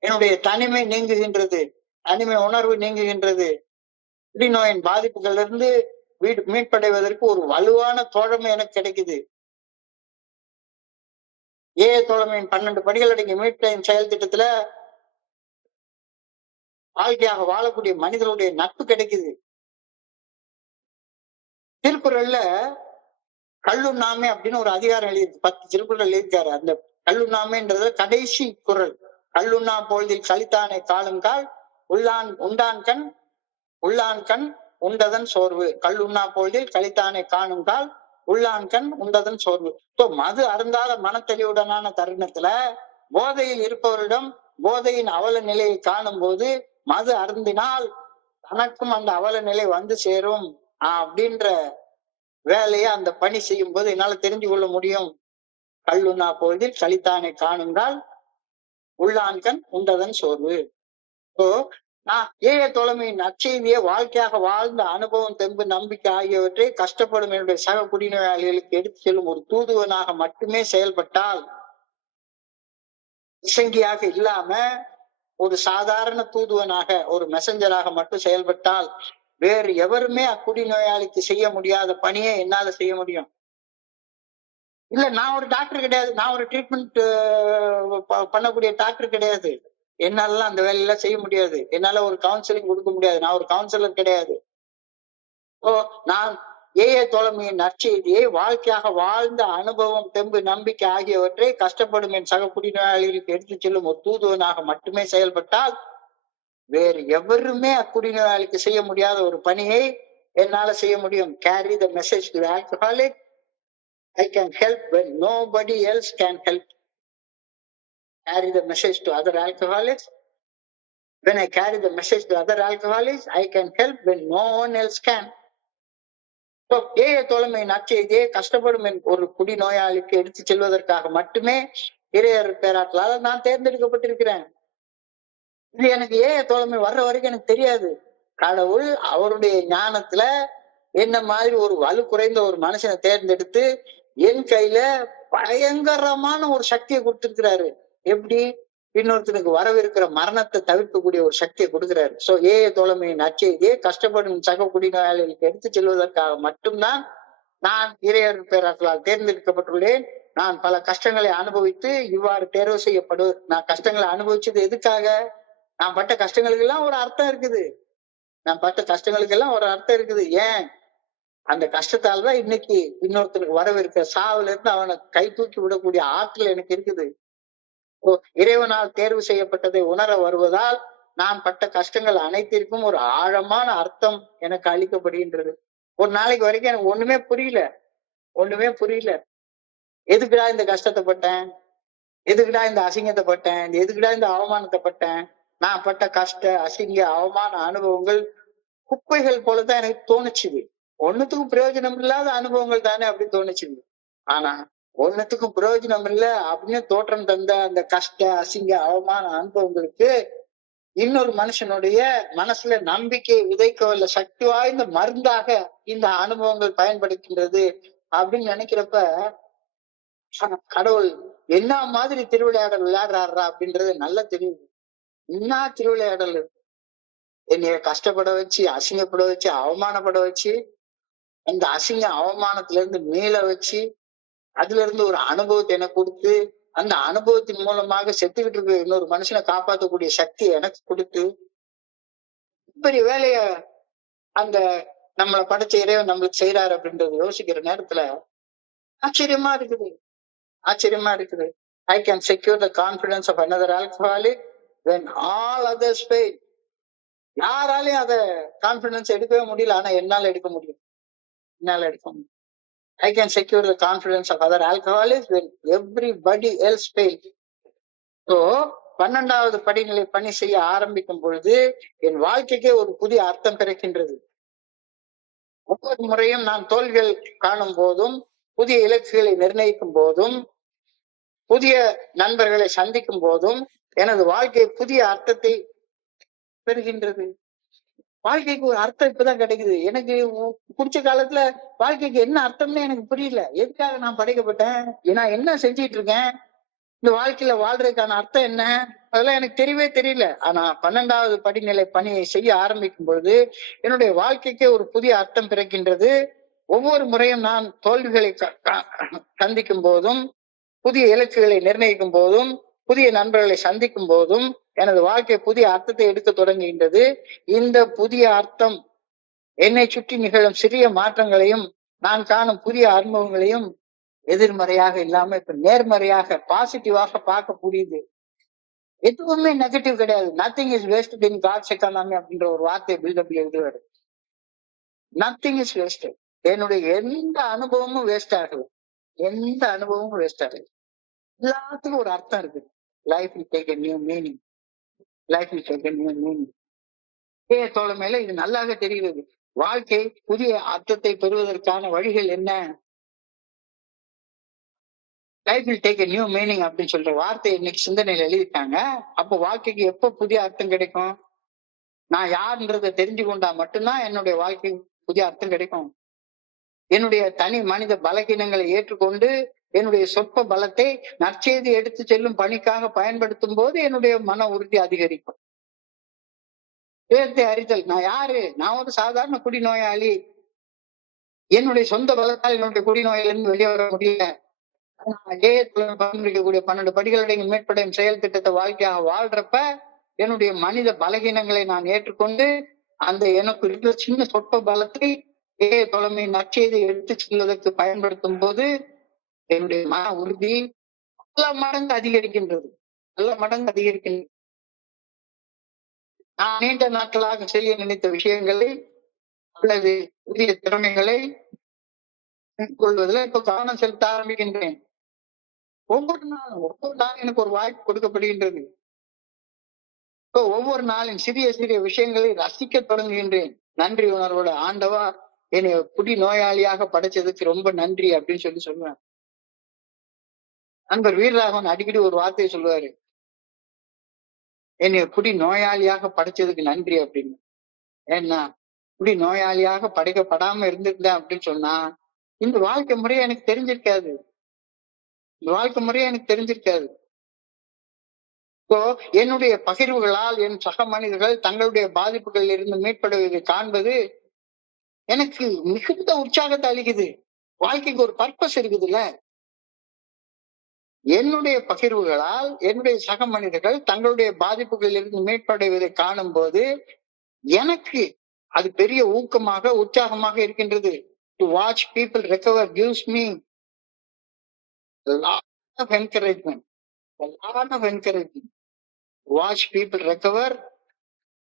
என்னுடைய தனிமை நீங்குகின்றது, தனிமை உணர்வு நீங்குகின்றது. குடிநோயின் பாதிப்புகள்ல இருந்து மீட்படைவதற்கு ஒரு வலுவான தோழமை எனக்கு கிடைக்குது. தோழமையின் 12 படிகள் அடங்கிய மீட்பின் செயல் திட்டத்துல வாழ்க்கையாக வாழக்கூடிய மனிதனுடைய நட்பு கிடைக்குது. திருக்குறள்ல கல்லுண்ணாமை அப்படின்னு ஒரு அதிகாரம் எழுதி 10 திருக்குறள் எழுதியிருக்காரு. அந்த கல்லுண்ணாமைன்றது கடைசி குறள். கல்லுண்ணா பொழுதில் கலித்தானை காலுங்கால் உள்ளான் கண் உண்டதன் சோர்வு. கல் உண்ணா பொழுதில் கலித்தானை காணுங்கால் உள்ளான்கண் உண்டதன் சோர்வு. மது அருந்தாத மனத்தெளிவுடனான தருணத்துல போதையில் இருப்பவரிடம் போதையின் அவல நிலையை காணும் போது மது அருந்தினால் தனக்கும் அந்த அவல நிலை வந்து சேரும் அப்படின்ற வேலையை அந்த பணி செய்யும் போது என்னால தெரிஞ்சு கொள்ள முடியும். கல்லுண்ணா பொழுதில் கலித்தானை காணுங்கால் உள்ளான்கண் உண்டதன் சோர்வு. நான் ஏழை தோழமையின் நற்செய்தியை வாழ்க்கையாக வாழ்ந்த அனுபவம், தெம்பு, நம்பிக்கை ஆகியவற்றை கஷ்டப்படும் என்னுடைய சக குடிநோயாளிகளுக்கு எடுத்து செல்லும் ஒரு தூதுவனாக மட்டுமே செயல்பட்டால், இசங்கியாக இல்லாம ஒரு சாதாரண தூதுவனாக, ஒரு மெசஞ்சராக மட்டும் செயல்பட்டால் வேறு எவருமே அக்குடிநோயாளிக்கு செய்ய முடியாத பணியை என்னால செய்ய முடியும். இல்ல, நான் ஒரு டாக்டர் கிடையாது, நான் ஒரு ட்ரீட்மெண்ட் பண்ணக்கூடிய டாக்டர் கிடையாது, என்னால அந்த வேலையெல்லாம் செய்ய முடியாது, என்னால ஒரு கவுன்சிலிங் கொடுக்க முடியாது, நான் ஒரு கவுன்சிலர் கிடையாது. நான் ஏஏ தோழமையின் நற்செய்தியை வாழ்க்கையாக வாழ்ந்த அனுபவம், தெம்பு, நம்பிக்கை ஆகியவற்றை கஷ்டப்படும் என் சக குடிநோயாளிகளுக்கு எடுத்துச் செல்லும் ஒரு தூதுவனாக மட்டுமே செயல்பட்டால் வேறு எவருமே அக்குடிநோயாளிக்கு செய்ய முடியாத ஒரு பணியை என்னால செய்ய முடியும். Carry the message to alcoholic. I can help when nobody else can help. Carry the message to other alcoholics. When I carry the message to other alcoholics, I can help when no one else can. ஏழை தோழமை நற்செய்தியை கஷ்டப்படும் ஒரு குடிநோயாளிக்கு எடுத்து செல்வதற்காக மட்டுமே இறையர் பேராற்றலால் நான் தேர்ந்தெடுக்கப்பட்டிருக்கிறேன். இது எனக்கு ஏழை தோழமை வர்ற வரைக்கும் எனக்கு தெரியாது. கடவுள் அவருடைய ஞானத்துல என்ன மாதிரி ஒரு வலு குறைந்த ஒரு மனுஷனை தேர்ந்தெடுத்து என் கையில பயங்கரமான ஒரு சக்தியை கொடுத்திருக்கிறாரு. எப்படி? இன்னொருத்தனுக்கு வரவிருக்கிற மரணத்தை தவிர்க்கக்கூடிய ஒரு சக்தியை கொடுக்கிறாரு. ஏழை தோழமையின் நற்செய்தியை கஷ்டப்படும் சக குடிநோயாளிகளுக்கு எடுத்து செல்வதற்காக மட்டும்தான் நான் இறையர் பேராற்றலால் தேர்ந்தெடுக்கப்பட்டுள்ளேன். நான் பல கஷ்டங்களை அனுபவித்து இவ்வாறு தேர்வு நான் கஷ்டங்களை அனுபவிச்சது எதுக்காக? நான் பட்ட கஷ்டங்களுக்கு எல்லாம் ஒரு அர்த்தம் இருக்குது. ஏன்? அந்த கஷ்டத்தால்தான் இன்னைக்கு இன்னொருத்தனுக்கு வரவிருக்கிற சாவுல இருந்து அவனை கை தூக்கி விடக்கூடிய ஆற்றல் எனக்கு இருக்குது. இறைவனால் தேர்வு செய்யப்பட்டதை உணர வருவதால் நான் பட்ட கஷ்டங்கள் அனைத்திற்கும் ஒரு ஆழமான அர்த்தம் எனக்கு அளிக்கப்படுகின்றது. ஒரு நாளைக்கு வரைக்கும் எனக்கு ஒண்ணுமே புரியல. எதுக்குடா இந்த கஷ்டத்தை பட்டேன்? எதுக்குடா இந்த அசிங்கத்தை பட்டேன்? எதுக்குடா இந்த அவமானத்தை பட்டேன்? நான் பட்ட கஷ்ட, அசிங்க, அவமான அனுபவங்கள் குப்பைகள் போலதான் எனக்கு தோணுச்சுது. ஒன்னுத்துக்கும் பிரயோஜனம் இல்லாத அனுபவங்கள் தானே அப்படி தோணுச்சுது. ஆனா ஒன்னுத்துக்கும் பிரயோஜனம் இல்ல அப்படின்னு தோற்றம் தந்த அந்த கஷ்ட, அசிங்க, அவமான அனுபவங்களுக்கு இன்னொரு மனுஷனுடைய மனசுல நம்பிக்கையை விதைக்க வல்ல சக்தி வாய்ந்த மருந்தாக இந்த அனுபவங்கள் பயன்படுகின்றது அப்படின்னு நினைக்கிறப்ப கடவுள் என்ன மாதிரி திருவிளையாடல் விளையாடுறாரா அப்படின்றது நல்லா தெரியுது. என்ன திருவிளையாடல்! என்னைய கஷ்டப்பட வச்சு, அசிங்கப்பட வச்சு, அவமானப்பட வச்சு, அந்த அசிங்க அவமானத்துல இருந்து மீள வச்சு, அதுல இருந்து ஒரு அனுபவத்தை எனக்கு கொடுத்து, அந்த அனுபவத்தின் மூலமாக செத்துக்கிட்டு இருக்க இன்னொரு மனுஷனை காப்பாற்றக்கூடிய சக்தி எனக்கு கொடுத்து, பெரிய வேலைய அந்த நம்மளை படைச்ச இறைவன் நம்மளுக்கு செய்யறாரு அப்படின்றது யோசிக்கிற நேரத்துல ஆச்சரியமா இருக்குது. I can secure the confidence of another alcoholic when all others fail. யாராலையும் அத கான்பிடன்ஸ் எடுக்கவே முடியல, ஆனா என்னால எடுக்க முடியும். I can secure the confidence of other alcoholics when everybody else fails. 12வது படிநிலை பணி செய்ய ஆரம்பிக்கும் பொழுது என் வாழ்க்கைக்கே ஒரு புதிய அர்த்தம் பிறக்கின்றது. ஒவ்வொரு முறையும் நான் தோல்விகள் காணும் போதும், புதிய இலக்குகளை நிர்ணயிக்கும் போதும், புதிய நண்பர்களை சந்திக்கும் போதும் எனது வாழ்க்கை புதிய அர்த்தத்தை பெறுகின்றது. வாழ்க்கைக்கு ஒரு அர்த்தம் இப்பதான் கிடைக்குது. எனக்கு பிடிச்ச காலத்துல வாழ்க்கைக்கு என்ன அர்த்தம்னு எனக்கு புரியல. எதுக்காக நான் படைக்கப்பட்டேன்? நான் என்ன செஞ்சிட்டு இருக்கேன்? இந்த வாழ்க்கையில வாழ்றதுக்கான அர்த்தம் என்ன? அதெல்லாம் எனக்கு தெரியல. ஆனா 12வது படிநிலை பணியை செய்ய ஆரம்பிக்கும் பொழுது என்னுடைய வாழ்க்கைக்கே ஒரு புதிய அர்த்தம் பிறக்கின்றது. ஒவ்வொரு முறையும் நான் தோல்விகளை சந்திக்கும் போதும், புதிய இலக்குகளை நிர்ணயிக்கும் போதும், புதிய நண்பர்களை சந்திக்கும் போதும் எனது வாழ்க்கை புதிய அர்த்தத்தை எடுக்க தொடங்குகின்றது. இந்த புதிய அர்த்தம் என்னை சுற்றி நிகழும் சிறிய மாற்றங்களையும் நான் காணும் புதிய அனுபவங்களையும் எதிர்மறையாக இல்லாம இப்ப நேர்மறையாக, பாசிட்டிவாக பார்க்க புரியுது. எதுவுமே நெகட்டிவ் கிடையாது. Nothing is wasted in God's economy அப்படின்ற ஒரு வார்த்தையை பில்டப்ல எழுதுவாரு. Nothing is waste. என்னுடைய எந்த அனுபவமும் வேஸ்ட் ஆகல. எந்த அனுபவமும் வேஸ்ட் ஆகல. எல்லாத்துக்கும் ஒரு அர்த்தம் இருக்கு. Life will take a new meaning. Life will take a new meaning. தோழமையில இது நல்லாக தெரிகிறது. வாழ்க்கை புதிய அர்த்தத்தை பெறுவதற்கான வழிகள் என்ன? Life will take a new meaning அப்படின்னு சொல்ற வார்த்தை இன்னைக்கு சிந்தனையில எழுதிட்டாங்க. அப்போ வாழ்க்கைக்கு எப்போ புதிய அர்த்தம் கிடைக்கும்? நான் யாருன்றதை தெரிஞ்சு கொண்டா மட்டும்தான் என்னுடைய வாழ்க்கைக்கு புதிய அர்த்தம் கிடைக்கும். என்னுடைய தனி மனித பலகீனங்களை ஏற்றுக்கொண்டு என்னுடைய சொற்ப பலத்தை நற்செய்தி எடுத்து செல்லும் பணிக்காக பயன்படுத்தும் போது என்னுடைய மன உறுதி அதிகரிக்கும். வேதத்தை அறிதல். நான் யாரு? நான் ஒரு சாதாரண குடிநோயாளி. என்னுடைய சொந்த பலத்தால் என்னுடைய குடிநோயிலிருந்து வெளியே வர முடியல. பரிந்துரைக்கக்கூடிய 12 படிகளுடைய மேற்படையும் செயல் திட்டத்தை வாழ்க்கையாக வாழ்றப்ப என்னுடைய மனித பலகீனங்களை நான் ஏற்றுக்கொண்டு அந்த எனக்கு இருக்கிற சின்ன சொற்ப பலத்தை தலைமை நற்செய்தி எடுத்து செல்வதற்கு பயன்படுத்தும் போது என்னுடைய மன உறுதி பல மடங்கு அதிகரிக்கின்றது. பல மடங்கு அதிகரிக்கின்றது. நான் நீண்ட நாட்களாக செய்ய நினைத்த விஷயங்களை அல்லது புதிய திறமைகளை மேற்கொள்வதில் இப்ப கவனம் செலுத்த ஆரம்பிக்கின்றேன். ஒவ்வொரு நாளும் எனக்கு ஒரு வாய்ப்பு கொடுக்கப்படுகின்றது. இப்போ ஒவ்வொரு நாளின் சிறிய சிறிய விஷயங்களை ரசிக்க தொடங்குகின்றேன். நன்றி உணர்வோட, ஆண்டவா என்னை குடி நோயாளியாக படைச்சதுக்கு ரொம்ப நன்றி அப்படின்னு சொல்லுவேன். நண்பர் வீரராகவன் அடிக்கடி ஒரு வார்த்தையை சொல்லுவாரு, என்னை குடி நோயாளியாக படைச்சதுக்கு நன்றி அப்படின்னு. ஏன்னா குடி நோயாளியாக படைக்கப்படாம இருந்திருந்தேன் அப்படின்னு சொன்னா இந்த வாழ்க்கை முறையை எனக்கு தெரிஞ்சிருக்காது. இந்த வாழ்க்கை முறையை எனக்கு தெரிஞ்சிருக்காது. என்னுடைய பகிர்வுகளால் என் சக மனிதர்கள் தங்களுடைய பாதிப்புகளில் இருந்து மீட்படுவதை காண்பது எனக்கு மிகுந்த உற்சாகத்தை அளிக்குது. வாழ்க்கைக்கு ஒரு பர்பஸ் இருக்குதுல்ல. என்னுடைய பகிர்வுகளால் என்னுடைய சக மனிதர்கள் தங்களுடைய பாதிப்புகளில் இருந்து மீட்படுவதை காணும் போது எனக்கு அது பெரிய ஊக்கமாக உற்சாகமாக இருக்கின்றது. To watch people recover gives me a lot of encouragement. A lot of encouragement. Watch people recover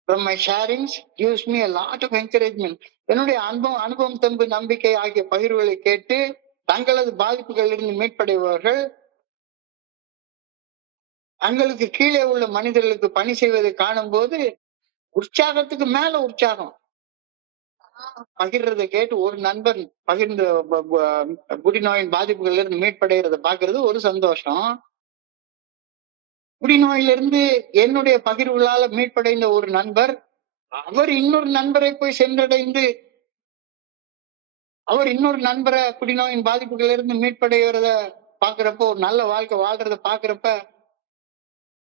from my sharings gives me a lot of encouragement. என்னுடைய அனுபவம் தம்பு நம்பிக்கை ஆகிய பகிர்வுகளை கேட்டு தங்களது பாதிப்புகளிலிருந்து மீட்படைபவர்கள் தங்களுக்கு கீழே உள்ள மனிதர்களுக்கு பணி செய்வதை காணும் போது உற்சாகத்துக்கு மேல உற்சாகம். பகிர்றதை கேட்டு ஒரு நண்பர் பகிர்ந்து குடிநோயின் பாதிப்புகள்ல இருந்து மீட்படைகிறத பாக்குறது ஒரு சந்தோஷம். குடிநோயிலிருந்து என்னுடைய பகிர்வுகளால மீட்படைந்த ஒரு நண்பர் அவர் இன்னொரு நண்பரை போய் சென்றடைந்து அவர் இன்னொரு நண்பரை குடிநோயின் பாதிப்புகள்ல இருந்து மீட்படைகிறத பாக்குறப்போ, ஒரு நல்ல வாழ்க்கை வாழ்றத பாக்குறப்ப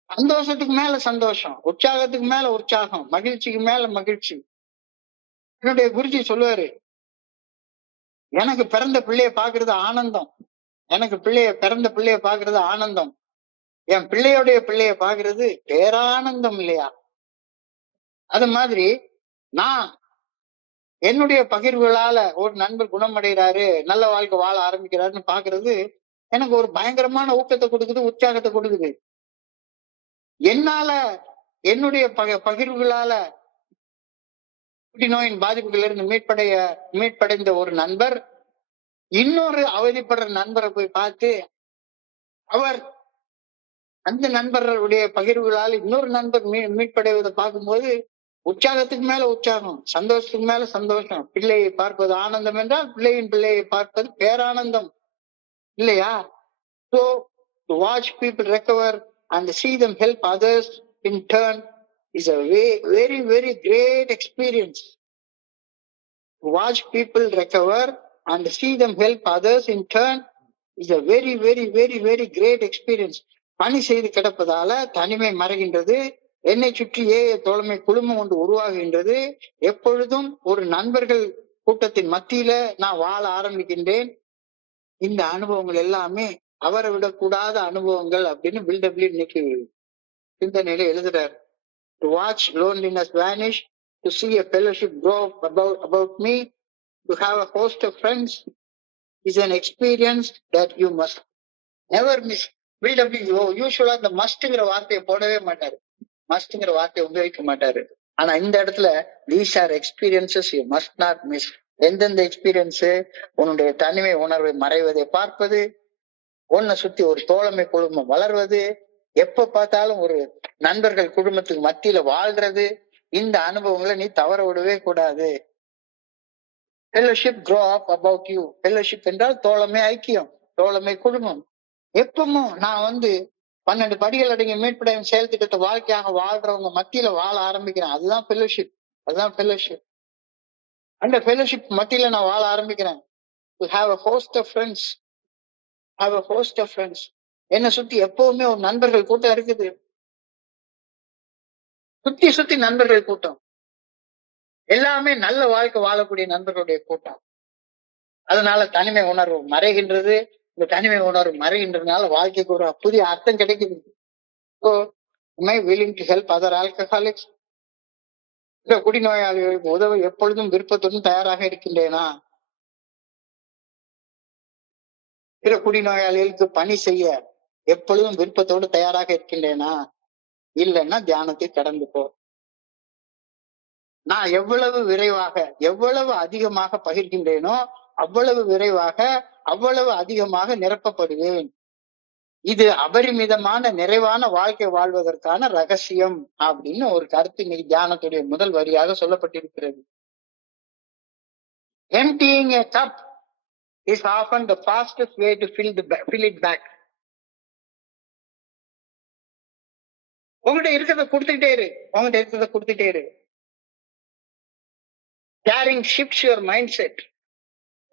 சந்தோஷத்துக்கு மேல சந்தோஷம், உற்சாகத்துக்கு மேல உற்சாகம், மகிழ்ச்சிக்கு மேல மகிழ்ச்சி. என்னுடைய குருஜி சொல்லுவாரு, எனக்கு பிறந்த பிள்ளைய பாக்குறது ஆனந்தம். எனக்கு பிறந்த பிள்ளைய பாக்குறது ஆனந்தம். என் பிள்ளையோடைய பிள்ளைய பாக்குறது பேரானந்தம் இல்லையா? அது மாதிரி நான் என்னுடைய பகிர்வுகளால ஒரு நண்பர் குணமடைகிறாரு, நல்ல வாழ்க்கை வாழ ஆரம்பிக்கிறாருன்னு பாக்குறது எனக்கு ஒரு பயங்கரமான ஊக்கத்தை கொடுக்குது, உற்சாகத்தை கொடுக்குது. என்னால என்னுடைய பகிர்வுகளால குடிநோயின் பாதிப்புகள் இருந்து மீட்படைந்த ஒரு நண்பர் இன்னொரு அவதிப்படுற நண்பரை போய் பார்த்து அவர் அந்த நண்பர்களுடைய பகிர்வுகளால் இன்னொரு நண்பர் மீட்படைவதை பார்க்கும்போது உற்சாகத்துக்கு மேல உற்சாகம், சந்தோஷத்துக்கு மேல சந்தோஷம். பிள்ளையை பார்ப்பது ஆனந்தம் என்றால் பிள்ளையின் பிள்ளையை பார்ப்பது பேரானந்தம் இல்லையா? So to watch people recover and see them help others in turn is a very, very great experience. To watch people recover and see them help others in turn is a very, very, very, very great experience. பணி செய்து கிடப்பதால தனிமை மறைகின்றது. என்னை சுற்றியே தோழமை குழுமம் ஒன்று உருவாகுகின்றது. எப்பொழுதும் ஒரு நண்பர்கள் கூட்டத்தின் மத்தியில நான் வாழ ஆரம்பிக்கின்றேன். இந்த அனுபவங்கள் எல்லாமே அவரை விடக்கூடாத அனுபவங்கள் அப்படின்னு பில்டபிள்யூ இன்னைக்கு சிந்தனையில எழுதுறாரு. To watch loneliness vanish, to see a fellowship grow about me, to have a host of friends is an experience that you must never miss. பில்டபிள்யூ யூஸ்வலா இந்த மஸ்ட்ங்கிற வார்த்தையை போடவே மாட்டாரு, மஸ்ட்ங்கிற வார்த்தையை உபயோகிக்க மாட்டாரு. ஆனா இந்த இடத்துல these are experiences you must not miss. எந்தெந்த எக்ஸ்பீரியன்ஸ்? உன்னுடைய தனிமை உணர்வை மறைவதை பார்ப்பது, உன்னை சுத்தி ஒரு தோழமை குழுமம் வளர்வது, எப்ப பார்த்தாலும் ஒரு நண்பர்கள் குடும்பத்துக்கு மத்தியில வாழ்றது, இந்த அனுபவங்களை நீ தவற விடவே கூடாது. Fellowship grow up about you. Fellowship என்றால் தோழமை ஐக்கியம், தோழமை குழுமம். எப்பவும் நான் 12 படிகள் அடங்கிய மீட்புடைய செயல் திட்டத்தை வாழ்க்கையாக வாழ்றவங்க மத்தியில வாழ ஆரம்பிக்கிறேன். அதுதான் ஃபெல்லோஷிப். அதுதான் ஃபெல்லோஷிப். அந்த ஃபெல்லோஷிப் மத்தியில நான் வாழ ஆரம்பிக்கிறேன். to have a host of friends. have a host of friends. என்னை சுத்தி எப்பவுமே ஒரு நண்பர்கள் கூட்டம் இருக்குது. சுத்தி சுத்தி நண்பர்கள் கூட்டம். எல்லாமே நல்ல வாழ்க்கை வாழக்கூடிய நண்பர்களுடைய கூட்டம். அதனால தனிமை உணர்வு மறைகின்றது. இந்த தனிமை உணர்வு மறைகின்றதுனால வாழ்க்கைக்கு ஒரு புதிய அர்த்தம் கிடைக்குது. So, am I willing to help other alcoholics? இந்த குடிநோயாளிகளுக்கு உதவ எப்பொழுதும் விருப்பத்துடன் தயாராக இருக்கின்றேனா? பிற குடிநோயாளிகளுக்கு பணி செய்ய எப்பொழுதும் விருப்பத்தோடு தயாராக இருக்கின்றேனா? இல்லைன்னா தியானத்தை கடந்து போ. நான் எவ்வளவு விரைவாக எவ்வளவு அதிகமாக பகிர்கின்றேனோ அவ்வளவு விரைவாக அவ்வளவு அதிகமாக நிரப்பப்படுவேன். இது அபரிமிதமான நிறைவான வாழ்க்கை வாழ்வதற்கான ரகசியம் அப்படின்னு ஒரு கருத்து இன்னைக்கு தியானத்துடைய முதல் வரியாக சொல்லப்பட்டிருக்கிறது. Emptying a cup is often the fastest way to fill it back. உங்ககிட்ட இருக்கிறத கொடுத்துட்டே இரு. உங்ககிட்ட இருக்கிறத கொடுத்துட்டே இரு. Caring shifts your mindset.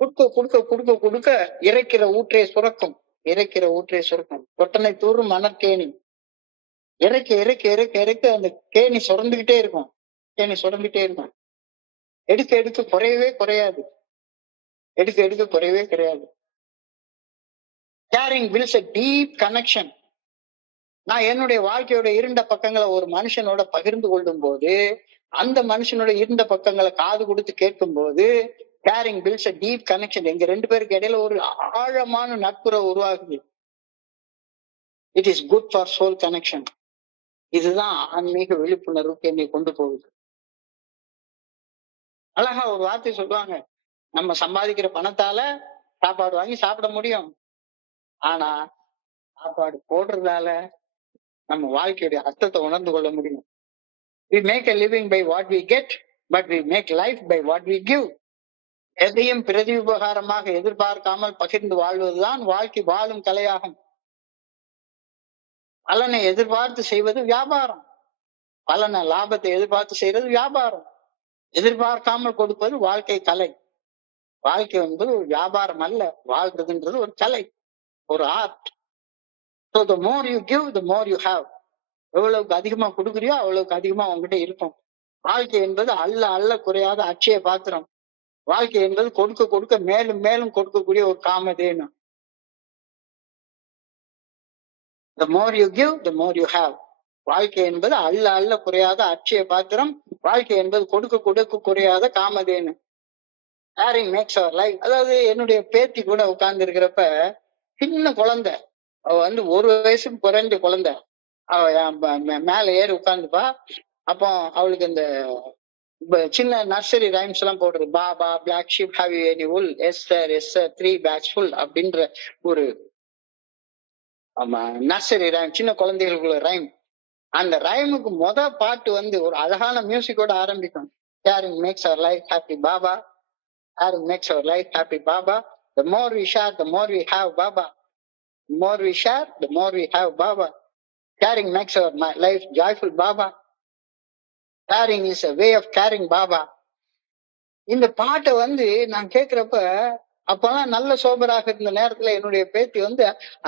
கொடுக்க கொடுக்க கொடுக்க கொடுக்க இறைக்கிற ஊற்றே சுரக்கும். இறைக்கிற ஊற்றே சுரக்கும். தொட்டனை தூரும் மணற்கேணி. இறைக்க இறைக்க இறைக்க இறைக்க அந்த கேணி சுரந்துகிட்டே இருக்கும். கேணி சுரந்துகிட்டே இருக்கும். எடுக்க எடுக்க குறையவே குறையாது. எடுக்க எடுக்க குறையவே கிடையாது. Caring builds a deep connection. நான் என்னுடைய வாழ்க்கையோட இருண்ட பக்கங்களை ஒரு மனுஷனோட பகிர்ந்து கொள்ளும் போது, அந்த மனுஷனோட இருண்ட பக்கங்களை காது கொடுத்து கேட்கும் போது, caring builds a deep connection. எங்க 2 பேருக்கு இடையில ஒரு ஆழமான நட்புறவு உருவாகுது. It is good for soul connection. இதுதான் ஆன்மீக விழிப்புணர்வுக்கு என்னை கொண்டு போகுது. அழகா ஒரு வார்த்தை சொல்லுவாங்க, நம்ம சம்பாதிக்கிற பணத்தால சாப்பாடு வாங்கி சாப்பிட முடியும், ஆனா சாப்பாடு போடுறதால நம்ம வாழ்க்கையுடைய அர்த்தத்தை உணர்ந்து கொள்ள முடியும். We make a living by what we get, but we make life by what we give. எதையும் பிரதி உபகாரமாக எதிர்பார்க்காமல் பகிர்ந்து வாழ்வதுதான் வாழ்க்கை வாழும் கலையாகும். பலனை எதிர்பார்த்து செய்வது வியாபாரம். பலனை லாபத்தை எதிர்பார்த்து செய்வது வியாபாரம். எதிர்பார்க்காமல் கொடுப்பது வாழ்க்கை கலை. வாழ்க்கை என்பது ஒரு வியாபாரம் அல்ல. வாழ்றதுன்றது ஒரு கலை, ஒரு art. So the more you give, the more you have. எவ்வளவுக்கு அதிகமா கொடுக்குறியோ அவ்வளவுக்கு அதிகமா உங்ககிட்ட இருக்கும். வாழ்க்கை என்பது அல்ல அல்ல குறையாத அட்சய பாத்திரம். வாழ்க்கை என்பது கொடுக்க கொடுக்க மேலும் மேலும் கொடுக்கக்கூடிய ஒரு Kamadhenu. The more you give, the more you have. வாழ்க்கை என்பது அல்ல அல்ல குறையாத அட்சய பாத்திரம். வாழ்க்கை என்பது கொடுக்க கொடுக்க குறையாத Kamadhenu. Caring makes our life. அதாவது என்னுடைய பேத்தி கூட உட்கார்ந்து இருக்கிறப்ப, சின்ன குழந்தை, அவ 1 வயசுக்கு குறைஞ்ச குழந்தை, அவ மேல ஏறி உட்கார்ந்துப்பா. அப்போ அவளுக்கு இந்த சின்ன நர்சரி ரைம்ஸ் எல்லாம் போடுறது. Baa black sheep have you any wool? Yes sir yes sir 3 bags full அப்படின்ற ஒரு நர்சரி ரைம், சின்ன குழந்தைகளுக்குள்ள ரைம். அந்த ரைமுக்கு பாட்டு ஒரு அழகான மியூசிக்கோட ஆரம்பிக்கும். Caring makes our life happy Baba. Caring makes our life happy Baba. The more we share, the more we have Baba. The more we share, the more we have Baba. Caring makes our life joyful Baba. Caring is a way of caring Baba. இந்த பாட்டை நான் கேட்கிறப்ப, அப்பெல்லாம் நல்ல சோபராக இருந்த நேரத்துல என்னுடைய பேத்தி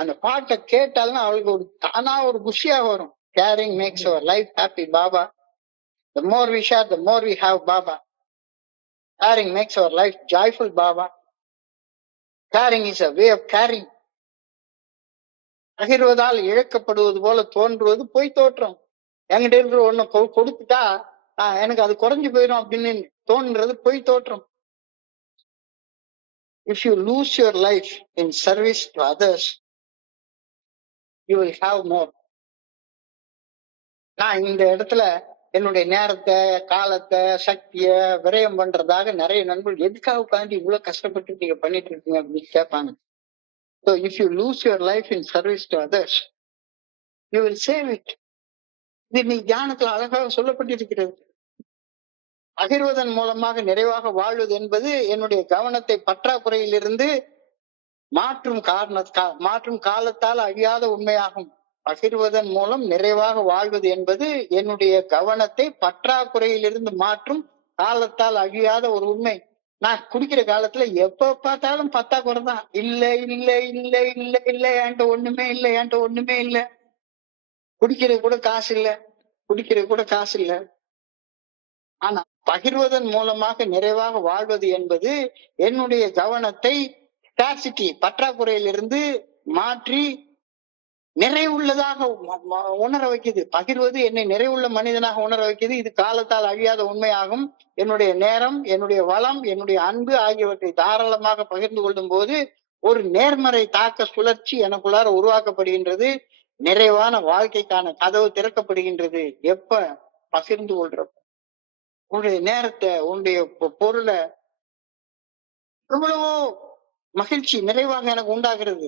அந்த பாட்டை கேட்டாலும் அவளுக்கு ஒரு தானா ஒரு குஷியாக வரும். Caring makes our life happy Baba. The more we share, the more we have Baba. Caring makes our life joyful Baba. Caring is a way of caring. பகிர்வதால் இழக்கப்படுவது போல தோன்றுவது பொய் தோற்றம். என்கிட்ட இருக்கிற ஒண்ணு கொடுத்துட்டா எனக்கு அது குறைஞ்சு போயிடும் அப்படின்னு தோன்றது பொய் தோற்றம். If you lose your life in service to others, you will have more. நான் இந்த இடத்துல என்னுடைய நேரத்தை, காலத்தை, சக்திய விரயம் பண்றதாக நிறைய நண்பர்கள் எதுக்காக உட்காந்து இவ்வளவு கஷ்டப்பட்டு நீங்க பண்ணிட்டு இருக்கீங்க அப்படின்னு கேட்பாங்க. So if you lose your life in service to others, you will save it. இது நீ தியானத்துல அழகாக சொல்லப்பட்டிருக்கிறது. பகிர்வதன் மூலமாக நிறைவாக வாழ்வது என்பது என்னுடைய கவனத்தை பற்றாக்குறையிலிருந்து மாற்றும் காலத்தால் அழியாத உண்மையாகும். பகிர்வதன் மூலம் நிறைவாக வாழ்வது என்பது என்னுடைய கவனத்தை பற்றாக்குறையிலிருந்து மாற்றும் காலத்தால் அழியாத ஒரு உண்மை. நான் குடிக்கிற காலத்துல எப்ப பார்த்தாலும் பத்தாக்குறை தான். இல்ல இல்ல இல்ல இல்ல இல்ல என்கிட்ட ஒண்ணுமே இல்ல, என்கிட்ட ஒண்ணுமே இல்ல. குடிக்கிறது கூட காசு இல்ல, குடிக்கிறது கூட காசு இல்ல. ஆனா பகிர்வதன் மூலமாக நிறைவாக வாழ்வது என்பது என்னுடைய கவனத்தை பற்றாக்குறையிலிருந்து மாற்றி நிறைவுள்ளதாக உணர வைக்குது. பகிர்வது என்னை நிறைவுள்ள மனிதனாக உணர வைக்குது. இது காலத்தால் அழியாத உண்மையாகும். என்னுடைய நேரம், என்னுடைய வளம், என்னுடைய அன்பு ஆகியவற்றை தாராளமாக பகிர்ந்து கொள்ளும் போது ஒரு நேர்மறை தாக்க சுழற்சி எனக்குள்ளார உருவாக்கப்படுகின்றது. நிறைவான வாழ்க்கைக்கான கதவு திறக்கப்படுகின்றது. எப்ப பகிர்ந்து கொள்றப்ப உன்னுடைய நேரத்தை, உன்னுடைய பொருளை, எவ்வளவோ மகிழ்ச்சி நிறைவாக எனக்கு உண்டாகிறது.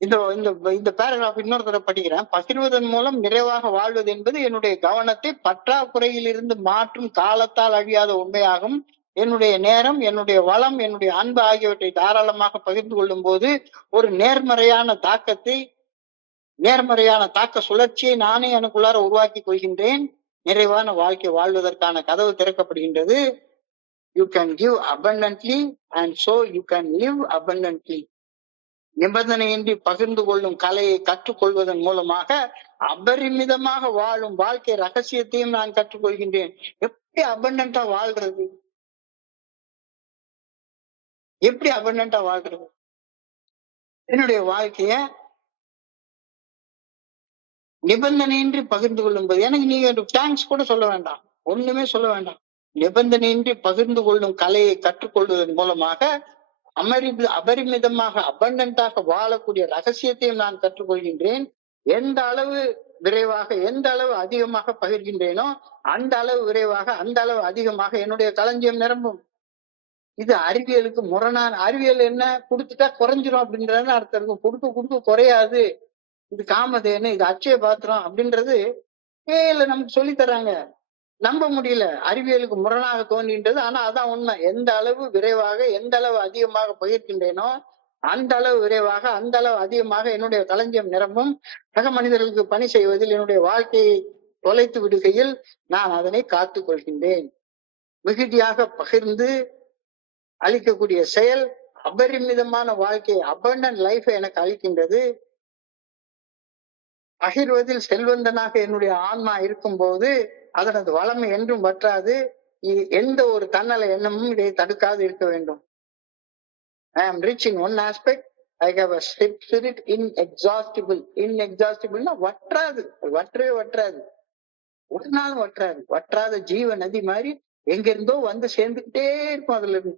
இந்த பேராகிராஃப் இன்னொரு தடவை படிக்கிறேன். பகிர்வதன் மூலம் நிறைவாக வாழ்வது என்பது என்னுடைய கவனத்தை பற்றாக்குறையில் இருந்து மாற்றும் காலத்தால் அழியாத உண்மையாகும். என்னுடைய நேரம், என்னுடைய வளம், என்னுடைய அன்பு ஆகியவற்றை தாராளமாக பகிர்ந்து கொள்ளும் போது ஒரு நேர்மறையான தாக்க சுழற்சியை நானே எனக்குள்ளார உருவாக்கி கொள்கின்றேன். நிறைவான வாழ்க்கை வாழ்வதற்கான கதவு திறக்கப்படுகின்றது. You can give abundantly and so you can live abundantly. நிபந்தனையின்றி பகிர்ந்து கொள்ளும் கலையை கற்றுக்கொள்வதன் மூலமாக அபரிமிதமாக வாழும் வாழ்க்கை ரகசியத்தையும் நான் கற்றுக்கொள்கின்றேன். எப்படி அபண்டன்டா வாழ்றது? எப்படி அபண்டன்டா வாழ்றது? என்னுடைய வாழ்க்கைய நிபந்தனையின்றி பகிர்ந்து கொள்ளும் போது எனக்கு நீங்க தேங்க்ஸ் கூட சொல்ல வேண்டாம், ஒண்ணுமே சொல்ல வேண்டாம். நிபந்தனையின்றி பகிர்ந்து கொள்ளும் கலையை கற்றுக்கொள்வதன் மூலமாக அபரிமிதமாக அபண்டன்டாக வாழக்கூடிய ரகசியத்தையும் நான் கற்றுக்கொள்கின்றேன். எந்த அளவு விரைவாக, எந்த அளவு அதிகமாக பகிர்கின்றேனோ அந்த அளவு விரைவாக, அந்த அளவு அதிகமாக என்னுடைய களஞ்சியம் நிரம்பும். இது அறிவியலுக்கு முரணான. அறிவியல் என்ன, கொடுத்துட்டா குறைஞ்சிரும் அப்படின்றது அர்த்தம் இருக்கும். கொடுக்க குறையாது. இது காமதேனு, இது அச்சய பாத்திரம் அப்படின்றது நமக்கு சொல்லி தர்றாங்க. நம்ப முடியல, அறிவியலுக்கு முரணாக தோன்றின்றது. ஆனா அதான் உண்மை. எந்த அளவு விரைவாக, எந்த அளவு அதிகமாக பகிர்கின்றேனோ அந்த அளவு விரைவாக, அந்த அளவு அதிகமாக என்னுடைய களஞ்சியம் நிரம்பும். சக மனிதர்களுக்கு பணி செய்வதில் என்னுடைய வாழ்க்கையை தொலைத்து விடுகையில் நான் அதனை காத்து கொள்கின்றேன். மிகுதியாக பகிர்ந்து அளிக்கக்கூடிய செயல் அபரிமிதமான வாழ்க்கை, அபண்டன்ட் லைஃபை எனக்கு அளிக்கின்றது. பகிர்வதில் செல்வந்தனாக என்னுடைய ஆன்மா இருக்கும் போது அதனது வளமை என்றும் வற்றாது. எந்த ஒரு தன்னல எண்ணமும் இதை தடுக்காது இருக்க வேண்டும். I am rich in one aspect. I have a spirit inexhaustible. Inexhaustible வற்றாது, வற்றாது, ஒரு நாள் வற்றாது. வற்றாத ஜீவ நதி மாதிரி எங்க இருந்தோ வந்து சேர்ந்துகிட்டே இருக்கும். அதுல இருந்து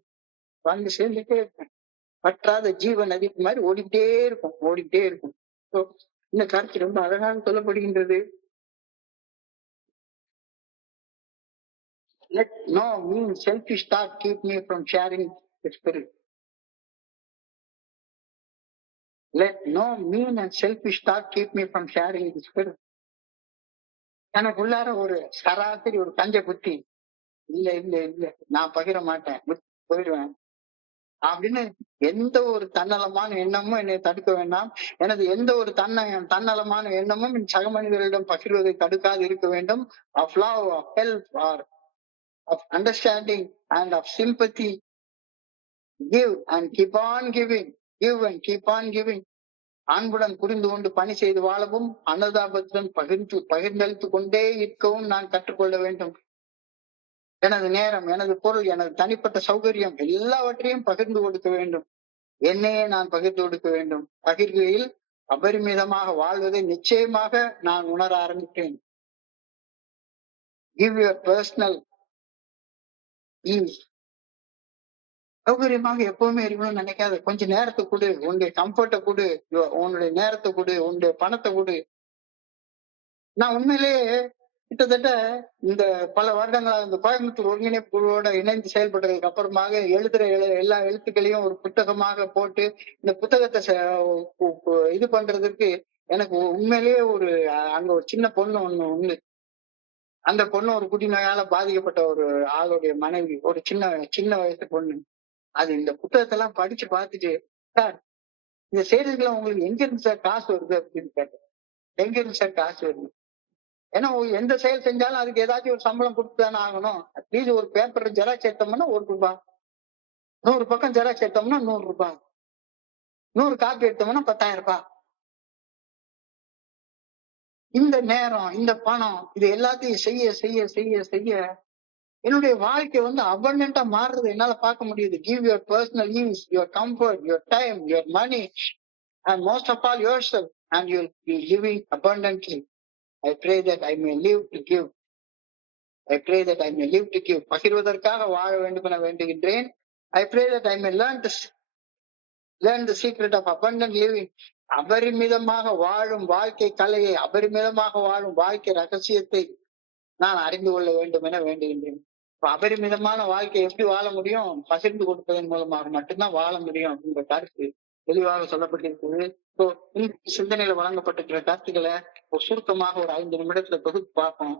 வந்து சேர்ந்துட்டே இருக்கும். வற்றாத ஜீவ நதி மாதிரி ஓடிக்கிட்டே இருக்கும். இந்த கருத்து ரொம்ப அழகாக சொல்லப்படுகின்றது. Let no mean selfish thought keep me from sharing the spirit. Let no mean and selfish thought keep me from sharing the spirit. எனக்குள்ளார ஒரு சராசரி ஒரு கஞ்ச புத்தி, இல்ல நான் பகிர மாட்டேன், போயிடுவேன் அப்படின்னு எந்த ஒரு தன்னலமான எண்ணமும் என்னை தடுக்க வேண்டாம். எனது எந்த ஒரு தன்னலமான எண்ணமும் என் சக மனிதர்களிடம் பகிர்வதை தடுக்காது இருக்க வேண்டும். Of love, of help, or of understanding and of sympathy. Give and keep on giving. Give and keep on giving. அன்புடன் புரிந்து கொண்டு பணி செய்து வாழவும் அன்னதாபத்துடன் பகிர்ந்தளித்து கொண்டே இருக்கவும் நான் கற்றுக்கொள்ள வேண்டும். எனது நேரம், எனது பொருள், எனது தனிப்பட்ட சௌகரியம் எல்லாவற்றையும் பகிர்ந்து கொடுக்க வேண்டும். என்னையே நான் பகிர்ந்து கொடுக்க வேண்டும். பகிர்கையில் அபரிமிதமாக வாழ்வதை நிச்சயமாக நான் உணர ஆரம்பித்தேன். Give your personal ease. சௌகரியமாக எப்பவுமே இருக்கணும்னு நினைக்காத. கொஞ்ச நேரத்தை கொடு, உன்னுடைய கம்ஃபர்ட்டை கொடு, உன்னுடைய நேரத்தை கொடு, உன்னுடைய பணத்தை கொடு. நான் உண்மையிலேயே கிட்டத்தட்ட இந்த பல வருடங்களாக இந்த கோயம்புத்தூர் ஒருங்கிணைப்பு குழுவோட இணைந்து செயல்பட்டதுக்கு அப்புறமாக எழுதுற எல்லா எழுத்துக்களையும் ஒரு புத்தகமாக போட்டு இந்த புத்தகத்தை இது பண்றதுக்கு எனக்கு உண்மையிலேயே ஒரு அங்க ஒரு சின்ன பொண்ணு ஒண்ணு உண்டு. அந்த பொண்ணு ஒரு குடிநோயால பாதிக்கப்பட்ட ஒரு ஆளுடைய மனைவி, ஒரு சின்ன சின்ன வயசு பொண்ணு. அது இந்த புத்தகத்தை எல்லாம் படிச்சு பார்த்துட்டு, சார் இந்த செய்திகளை உங்களுக்கு எங்க இருந்து சார் காசு வருது அப்படின்னு கேட்டேன். எங்க இருந்து சார் காசு வருது? ஏன்னா எந்த செயல் செஞ்சாலும் அதுக்கு ஏதாச்சும் ஒரு சம்பளம் கொடுத்துதானே ஆகணும். அட்லீஸ்ட் ஒரு பேப்பர் ஜெராக்ஸ் எடுத்தோம்னா ₹1, 100 பக்கம் ஜெராக்ஸ் எடுத்தோம்னா ₹100, 100 காப்பி எடுத்தோம்னா ₹10,000. இந்த நேரம், இந்த பணம், இது எல்லாத்தையும் செய்ய செய்ய செய்ய செய்ய என்னுடைய வாழ்க்கை வந்து அபண்டன்டா மாறுறது என்னால பார்க்க முடியுது. Give your personal use, your comfort, your time, your money and most of all yourself, and you'll be living abundantly. I pray that I may live to give. I pray that I may live to give. பகிர்வதற்காக வாழ வேண்டும் என வேண்டுகின்றேன். I pray that I may learn the secret of abundant living. அபரிமிதமாக வாழும் வாழ்க்கை கலையை, அபரிமிதமாக வாழும் வாழ்க்கை ரகசியத்தை நான் அறிந்து கொள்ள வேண்டும் என வேண்டுகின்றேன். அபரிமிதமான வாழ்க்கை எப்படி வாழ முடியும்? பகிர்ந்து கொடுப்பதன் மூலமாக மட்டும்தான் வாழ முடியும் அப்படின்ற கருத்து தெளிவாக சொல்லப்பட்டிருக்கிறது. இந்த சிந்தனையில வழங்கப்பட்டிருக்கிற கருத்துக்களை ஒரு சுருக்கமாக ஒரு 5 நிமிடத்துல தொகுத்து பார்ப்போம்.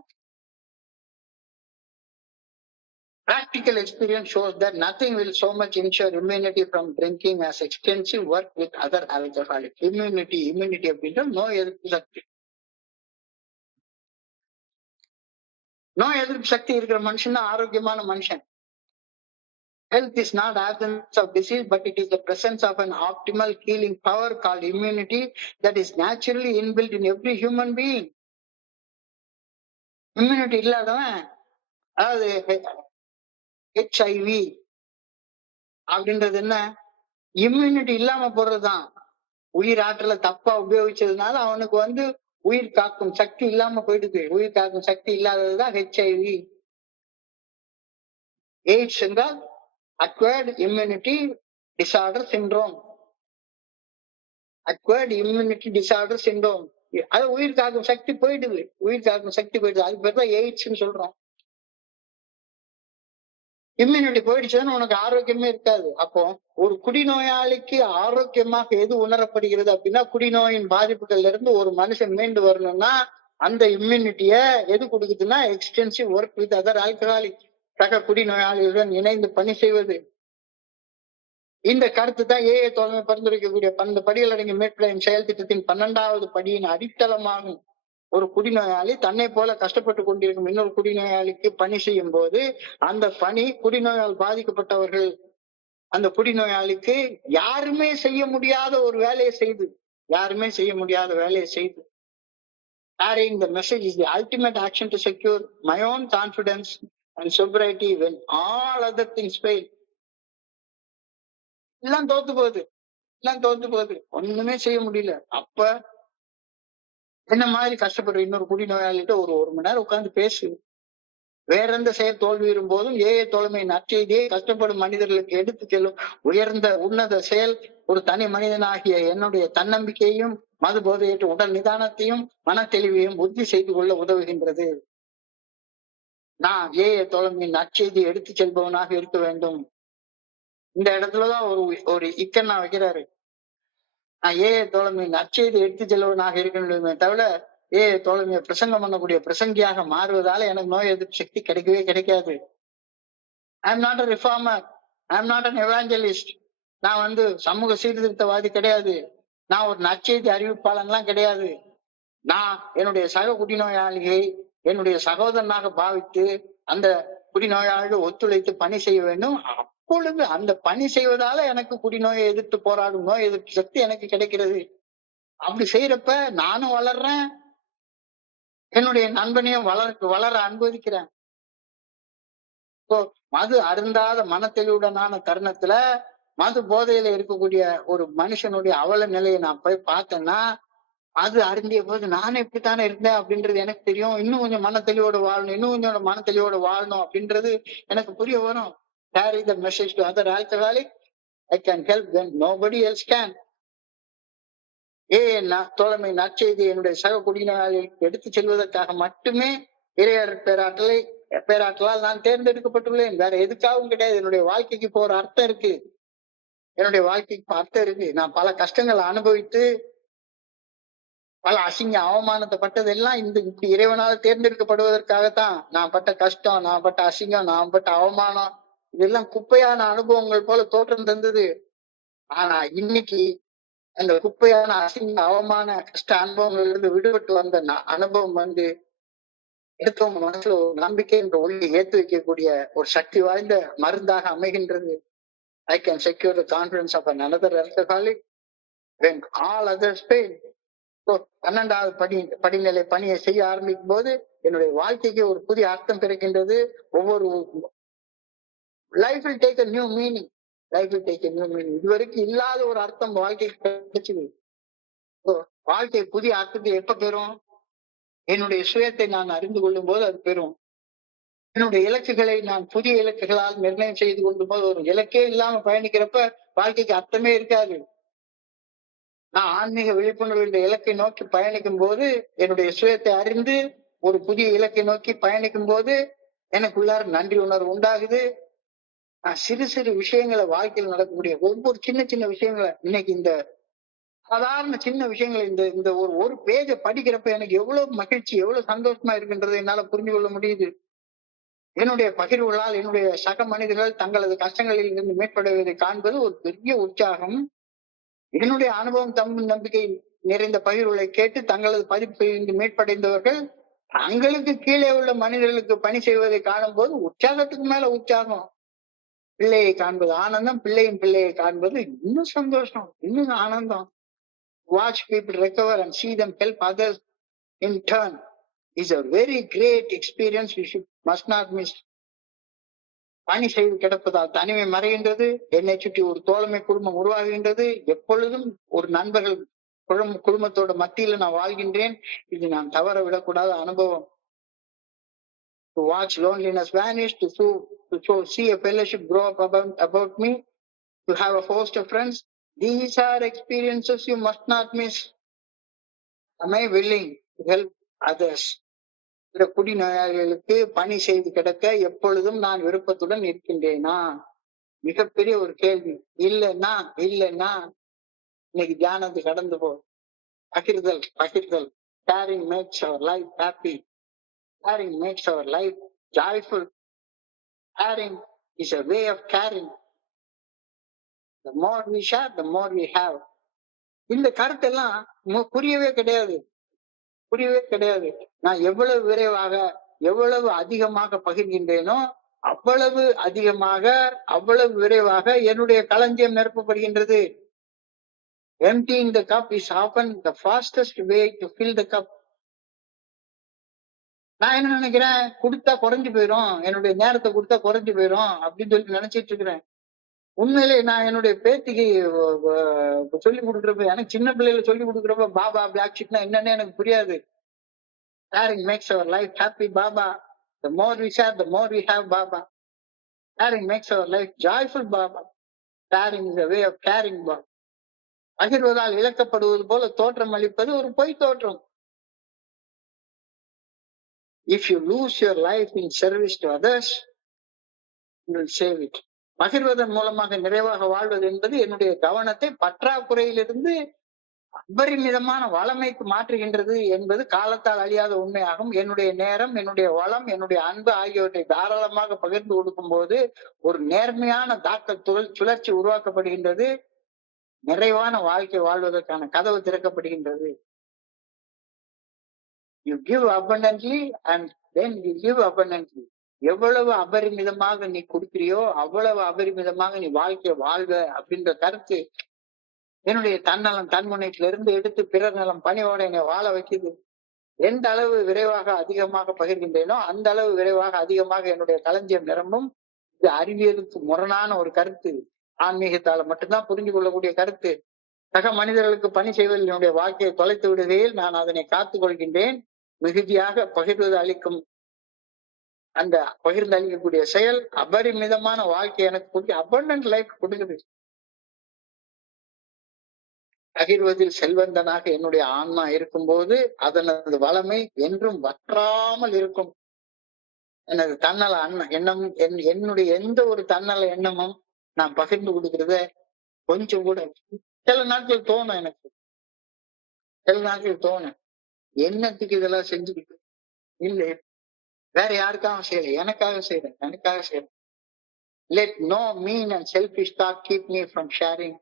Practical experience shows that nothing will so much ensure immunity from drinking as extensive work with other alcoholics. Immunity அப்படின்ற நோய் எதிர்ப்பு சக்தி. நோய் எதிர்ப்பு சக்தி இருக்கிற மனுஷன் தான் ஆரோக்கியமான மனுஷன். Health is not absence of disease, but it is the presence of an optimal healing power called immunity that is naturally inbuilt in every human being. Immunity இல்லாதவன், அதாவது HIV அப்படின்றது என்ன? இம்யூனிட்டி இல்லாம போறதுதான். உயிர் ஆற்றலை தப்பா உபயோகிச்சதுனால அவனுக்கு வந்து உயிர் காக்கும் சக்தி இல்லாம போயிடுது. உயிர் காக்கும் சக்தி இல்லாததுதான் HIV. எய்ட்ஸ் என்றால் acquired immunity disorder syndrome. acquired immunity disorder syndrome. அது உயிர் காக்கும் சக்தி போயிடுது. உயிர் காக்கும் சக்தி போயிடுது. அது பேர் தான் எய்ட்ஸ்ன்னு சொல்றோம். இம்யூனிட்டி போயிடுச்சுன்னா உனக்கு ஆரோக்கியமே இருக்காது. அப்போ ஒரு குடிநோயாளிக்கு ஆரோக்கியமாக எது உணரப்படுகிறது அப்படின்னா, குடிநோயின் பாதிப்புகள்ல இருந்து ஒரு மனுஷன் மீண்டு வரணும்னா அந்த இம்யூனிட்டிய எது கொடுக்குதுன்னா, extensive work with other alcoholic, சக குடிநோயாளிகளுடன் இணைந்து பணி செய்வது. இந்த கருத்து தான் ஏஏ தோழமை பரிந்துரைக்கக்கூடிய 12 படிகள் அடங்கிய மேற்கொள்ளும் செயல் திட்டத்தின் 12வது படியின் அடித்தளமாகும். ஒரு குடிநோயாளி தன்னை போல கஷ்டப்பட்டு கொண்டிருக்கும் இன்னொரு குடிநோயாளிக்கு பணி செய்யும் போது அந்த பணி குடிநோயால் பாதிக்கப்பட்டவர்கள் அந்த குடிநோயாளிக்கு யாருமே செய்ய முடியாத ஒரு வேலையை செய்து, carrying the message is the ultimate action to secure my own confidence and sobriety when all other things fail. எல்லாம் தோத்து போகுது, ஒண்ணுமே செய்ய முடியல. அப்ப என்ன மாதிரி கஷ்டப்படுற இன்னொரு குடிநோயாளிகிட்ட ஒரு மணி நேரம் உட்கார்ந்து பேசு. வேற எந்த செயல் தோல்வியும் போதும் ஏஏ தோழமை நற்செய்தியை கஷ்டப்படும் மனிதர்களுக்கு எடுத்து செல்லும் உயர்ந்த உன்னத செயல் ஒரு தனி மனிதனாகிய என்னுடைய தன்னம்பிக்கையையும் மது போதையற்ற உடல் நிதானத்தையும் மன தெளிவையும் உறுதி செய்து கொள்ள உதவுகின்றது. நான் ஏஏ தோழமையின் நற்செய்தியை எடுத்து செல்பவனாக இருக்க வேண்டும். இந்த இடத்துலதான் ஒரு இக்கண்ணா வைக்கிறாரு. நான் ஏஏ தோழமையின் நற்செய்தி எடுத்து செல்வனாக இருக்கணுமே தவிர ஏஏ தோழமையை பிரசங்கம் பண்ணக்கூடிய பிரசங்கியாக மாறுவதால எனக்கு நோய் எதிர்ப்பு சக்தி கிடைக்கவே கிடைக்காது. I am not a reformer, I am not an evangelist. நான் வந்து சமூக சீர்திருத்தவாதி கிடையாது. நான் ஒரு நற்செய்தி அறிவிப்பாளன்லாம் கிடையாது. நான் என்னுடைய சக குடிநோயாளியை என்னுடைய சகோதரனாக பாவித்து அந்த குடிநோயாளிகள் ஒத்துழைத்து பணி செய்ய வேண்டும். அப்பொழுது அந்த பணி செய்வதால எனக்கு குடிநோயை எதிர்த்து போராடும் நோய் எதிர்ப்பு சக்தி எனக்கு கிடைக்கிறது. அப்படி செய்யறப்ப நானும் வளர்றேன், என்னுடைய நண்பனையும் வளர அனுமதிக்கிறேன். மது அருந்தாத மனத்தெளிவுடனான தருணத்துல மது போதையில இருக்கக்கூடிய ஒரு மனுஷனுடைய அவல நிலையை நான் போய் பார்த்தேன்னா, அது அருந்திய போது நானும் இப்படித்தானே இருந்தேன் அப்படின்றது எனக்கு தெரியும். இன்னும் கொஞ்சம் மனத்தெளிவோட வாழணும் அப்படின்றது எனக்கு புரிய வரும். Carry the message to other alcoholic. I can help when nobody else can. தோழமை நற்செய்தி என்னுடைய சக குடிநோயாளிகளுக்கு எடுத்து செல்வதற்காக மட்டுமே இறையர் பேராற்றலால் நான் தேர்ந்தெடுக்கப்பட்டுள்ளேன். வேற எதுக்காகவும் கிடையாது. என்னுடைய வாழ்க்கைக்கு போற அர்த்தம் இருக்கு. என்னுடைய வாழ்க்கைக்கு அர்த்தம் இருக்கு. நான் பல கஷ்டங்களை அனுபவித்து பல அசிங்க அவமானத்தை பட்டதெல்லாம் இந்த இப்படி இறைவனால் தேர்ந்தெடுக்கப்படுவதற்காகத்தான். நான் பட்ட கஷ்டம், நான் பட்ட அசிங்கம், நான் பட்ட அவமானம், இதெல்லாம் குப்பையான அனுபவங்கள் போல தோற்றம் தந்தது. ஆனா இன்னைக்கு அந்த குப்பையான அசிங்க அவமான கஷ்ட அனுபவங்கள்ல இருந்து விடுபட்டு வந்த அனுபவம் எடுத்தவங்க மனசுல ஒரு நம்பிக்கை என்ற ஒளியை ஏத்து வைக்கக்கூடிய ஒரு சக்தி வாய்ந்த மருந்தாக அமைகின்றது. I can secure the confidence of another alcoholic when all others fail. 12வது படிநிலை பணியை செய்ய ஆரம்பிக்கும் போது என்னுடைய வாழ்க்கைக்கு ஒரு புதிய அர்த்தம் பிறக்கின்றது. ஒவ்வொரு life will take a new meaning. Life will take a new meaning. இதுவரைக்கும் இல்லாத ஒரு அர்த்தம் வாழ்க்கைக்கு கிடைச்சது. வாழ்க்கை புதிய அர்த்தத்தை எப்ப பெறும்? என்னுடைய சுயத்தை நான் அறிந்து கொள்ளும் போது அது பெறும். என்னுடைய இலக்குகளை நான் புதிய இலக்குகளால் நிர்ணயம் செய்து கொள்ளும் போது, ஒரு இலக்கே இல்லாம பயணிக்கிறப்ப வாழ்க்கைக்கு அர்த்தமே இருக்காது. நான் ஆன்மீக விழிப்புணர்வு என்ற இலக்கை நோக்கி பயணிக்கும் போது, என்னுடைய சுயத்தை அறிந்து ஒரு புதிய இலக்கை நோக்கி பயணிக்கும் போது எனக்குள்ளார நன்றி உணர்வு உண்டாகுது. நான் சிறு சிறு விஷயங்களை வாழ்க்கையில் நடக்கக்கூடிய ஒவ்வொரு சின்ன சின்ன விஷயங்களை, இன்னைக்கு இந்த சாதாரண சின்ன விஷயங்களை இந்த ஒரு பேஜை படிக்கிறப்ப எனக்கு எவ்வளவு மகிழ்ச்சி, எவ்வளவு சந்தோஷமா இருக்குன்றதை என்னால புரிந்து கொள்ள முடியுது. என்னுடைய பகிர்வுகளால் என்னுடைய சக மனிதர்கள் தங்களது கஷ்டங்களில் இருந்து மேற்படுவதை காண்பது ஒரு பெரிய உற்சாகம். என்னுடைய அனுபவம் நம்பிக்கை நிறைந்த பகிர்வுகளை கேட்டு தங்களது பதிப்பில் இருந்து மேற்படைந்தவர்கள் தங்களுக்கு கீழே உள்ள மனிதர்களுக்கு பணி செய்வதை காணும் போது உற்சாகத்துக்கு மேல உற்சாகம். பிள்ளையை காண்பது ஆனந்தம், பிள்ளையை காண்பது இன்னும் சந்தோஷம், இன்னும் ஆனந்தம். Watch people recover and see them help others in turn is a very great experience we must not miss. பணி செய்து கிடப்பதால் தனிமை மறைகின்றது. என்னை சுற்றி ஒரு தோழமை குடும்பம் உருவாகின்றது. எப்பொழுதும் ஒரு நண்பர்கள் குடும்பத்தோட மத்தியில நான் வாழ்கின்றேன். இது நான் தவற விடக்கூடாத அனுபவம். To watch loneliness vanish, to see a fellowship grow up about me, to have a host of friends. These are experiences you must not miss. Am I willing to help others? குடிநோயாளிகளுக்கு பணி செய்து கிடக்க எப்பொழுதும் நான் விருப்பத்துடன் இருக்கின்றேனா? மிகப்பெரிய ஒரு கேள்வி. இல்லைன்னா இன்னைக்கு தியானத்தை கடந்து போ. பகிர்தல். Sharing makes our life happy. Sharing makes our life joyful. Sharing is a way of caring. The more we share, the more we have. இந்த கருத்தெல்லாம் புரியவே கிடையாது. நான் எவ்வளவு விரைவாக, எவ்வளவு அதிகமாக பகிர்கின்றேனோ அவ்வளவு விரைவாக என்னுடைய களஞ்சியம் நிரப்பப்படுகின்றது. Emptying the cup is often the fastest way to fill the cup. நான் என்ன நினைக்கிறேன், கொடுத்தா குறைஞ்சு போயிரும், என்னுடைய நேரத்தை கொடுத்தா குறைஞ்சு போயிரும் அப்படின்னு சொல்லி நினைச்சிட்டு இருக்கிறேன். உண்மையிலே நான் என்னுடைய பேத்திக்கு சொல்லி கொடுக்குறப்ப, எனக்கு சின்ன பிள்ளைகளை சொல்லி கொடுக்குறப்ப பாபா பிளாக் ஷீட்னா என்னன்னு எனக்கு புரியாது. Sharing makes our life happy, Baba. The more we share, the more we have, Baba. Sharing makes our life joyful, Baba. Sharing is a way of caring, Baba. பகிர்வதால் இழக்கப்படுவது போல தோற்றம் அளிப்பது ஒரு பொய் தோற்றம். If you lose your life in service to others, you will save it. பகிர்வதன் மூலமாக நிறைவாக வாழ்வது என்பது என்னுடைய கவனத்தை பற்றாக்குறையிலிருந்து அபரிமிதமான வளமைக்கு மாற்றுகின்றது என்பது காலத்தால் அழியாத உண்மையாகும். என்னுடைய நேரம், என்னுடைய வளம், என்னுடைய அன்பு ஆகியவற்றை தாராளமாக பகிர்ந்து கொடுக்கும் போது ஒரு நேர்மையான சுழற்சி உருவாக்கப்படுகின்றது. நிறைவான வாழ்க்கை வாழ்வதற்கான கதவு திறக்கப்படுகின்றது. You give abundantly and then you give abundantly. எவ்வளவு அபரிமிதமாக நீ கொடுக்கிறியோ அவ்வளவு அபரிமிதமாக நீ வாழ்க்கையை வாழ்வ அப்படின்ற கருத்து என்னுடைய தன்னலம் தன்முனைப்பில இருந்து எடுத்து பிறர் நலம் பணியோட என்னை வாழ வைக்குது. எந்த அளவு விரைவாக அதிகமாக பகிர்கின்றேனோ அந்த அளவு விரைவாக அதிகமாக என்னுடைய களஞ்சியம் நிரம்பும். இது அறிவியலுக்கு முரணான ஒரு கருத்து. ஆன்மீகத்தால மட்டும்தான் புரிஞ்சு கொள்ளக்கூடிய கருத்து. சக மனிதர்களுக்கு பணி செய்வதில் என்னுடைய வாழ்க்கையை தொலைத்து விடுகையில் நான் அதனை காத்துக் கொள்கின்றேன். மிகுதியாக பகிர்வது அளிக்கும் அந்த பகிர்ந்து அளிக்கக்கூடிய செயல் அபரிமிதமான வாழ்க்கை எனக்கு கொடுக்க அபண்டன்ட் லைஃப் கொடுக்குது. பகிர்வதில் செல்வந்தனாக என்னுடைய ஆன்மா இருக்கும் போது அதனது வளமை என்றும் வற்றாமல் இருக்கும். எனது தன்னல எண்ணம் என்னுடைய எந்த ஒரு தன்னல எண்ணமும் நான் பகிர்ந்து கொடுக்கறத கொஞ்சம் கூட சில நாட்கள் தோணும் எனக்கு. சில நாட்கள் தோணும், என்னத்துக்கு இதெல்லாம் செஞ்சுக்கிட்டு, இல்ல வேற யாருக்காக செய்யல, எனக்காக செய்யறேன், எனக்காக செய்யறேன். Let no mean and selfish thought keep me from sharing.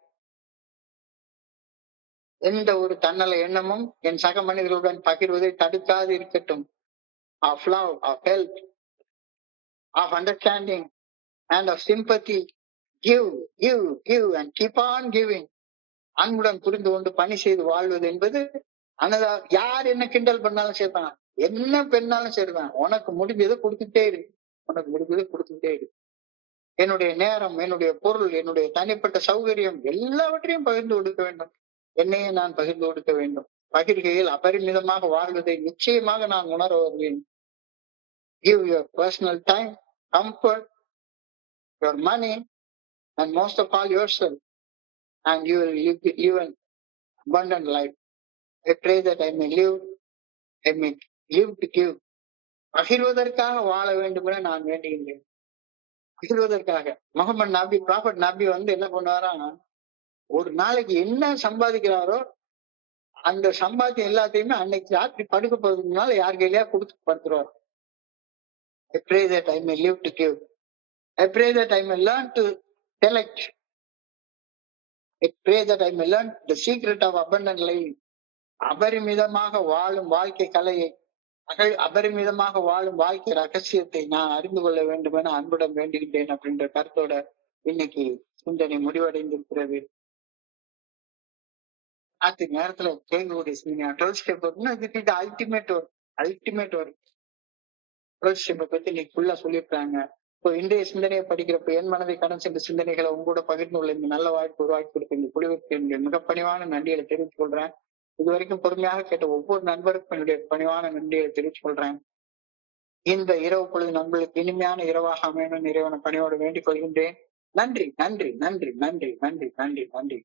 எந்த ஒரு தன்னல எண்ணமும் என் சக மனிதர்களுடன் பகிர்வதை தடுக்காது இருக்கட்டும். Of love, of help, of understanding and of sympathy. Give, give, give and keep on giving. அன்புடன் புரிந்து கொண்டு பணி செய்து வாழ்வது என்பது அனதா. யார் என்ன கிண்டல் பண்ணாலும் சேர்த்தான், என்ன பெண்ணாலும் சரிதான், உனக்கு முடிஞ்சதை கொடுத்துட்டே இரு, உனக்கு முடிஞ்சதை கொடுத்துட்டே இரு. என்னுடைய நேரம், என்னுடைய பொருள், என்னுடைய தனிப்பட்ட சௌகரியம் எல்லாவற்றையும் பகிர்ந்து கொடுக்க வேண்டும். என்னையே நான் பகிர்ந்து கொடுக்க வேண்டும். பகிர்கையில் அபரிமிதமாக வாழ்வதை நிச்சயமாக நான் உணர வருவேன். Give your personal time, comfort, your money and most of all yourself, and you will live an abundant life. I pray that I may live to give. பகிர்வதற்காக வாழ வேண்டும் என நான் வேண்டுகின்றேன். பகிர்வதற்காக. முகமது நபி, ப்ராஃபட் நபி என்ன பண்ணுவாராம், ஒரு நாளைக்கு என்ன சம்பாதிக்கிறாரோ அந்த சம்பாத்தியம் எல்லாத்தையுமே அன்னைக்கு ராத்திரி படுக்க போறதுக்கு முன்னால யார் கையிலயா கொடுத்து படுத்துருவார். I pray that I may live to give. I pray that I may learn to select. I pray that I may learn the secret of abundant life. அபரிமிதமாக வாழும் வாழ்க்கை கலையை, அபரிமிதமாக வாழும் வாழ்க்கை ரகசியத்தை நான் அறிந்து கொள்ள வேண்டும் என அன்புடன் வேண்டுகின்றேன் அப்படின்ற கருத்தோட இன்னைக்கு சிந்தனை முடிவடைந்திருக்கிறது. அது நேரத்துல கேட்கக்கூடிய சிந்தனை 12 ஸ்டெப் இது அல்டிமேட் ஒர்க். அல்டிமேட் ஒர்க் 12 ஸ்டெப்பை பத்தி இன்னைக்கு ஃபுல்லா சொல்லியிருக்காங்க. இப்போ இன்றைய சிந்தனையை படிக்கிறப்ப என் மனதை கடன் சென்ற சிந்தனைகளை உங்களோட பகிர்ந்து கொள்ள இந்த நல்ல வாய்ப்பு உருவாக்கி கொடுத்த இந்த குழுவிற்கு என்னுடைய மிக பணிவான நன்றியை தெரிவித்துக் கொள்றேன். இதுவரைக்கும் பொறுமையாக கேட்ட ஒவ்வொரு நண்பருக்கும் என்னுடைய பணிவான நன்றியை தெரிவித்துக் கொள்றேன். இந்த இரவு பொழுது நம்மளுக்கு இனிமையான இரவாக அமையணும் இறைவன பணியோடு வேண்டிக் கொள்கின்றேன். நன்றி, நன்றி, நன்றி, நன்றி, நன்றி, நன்றி, நன்றி.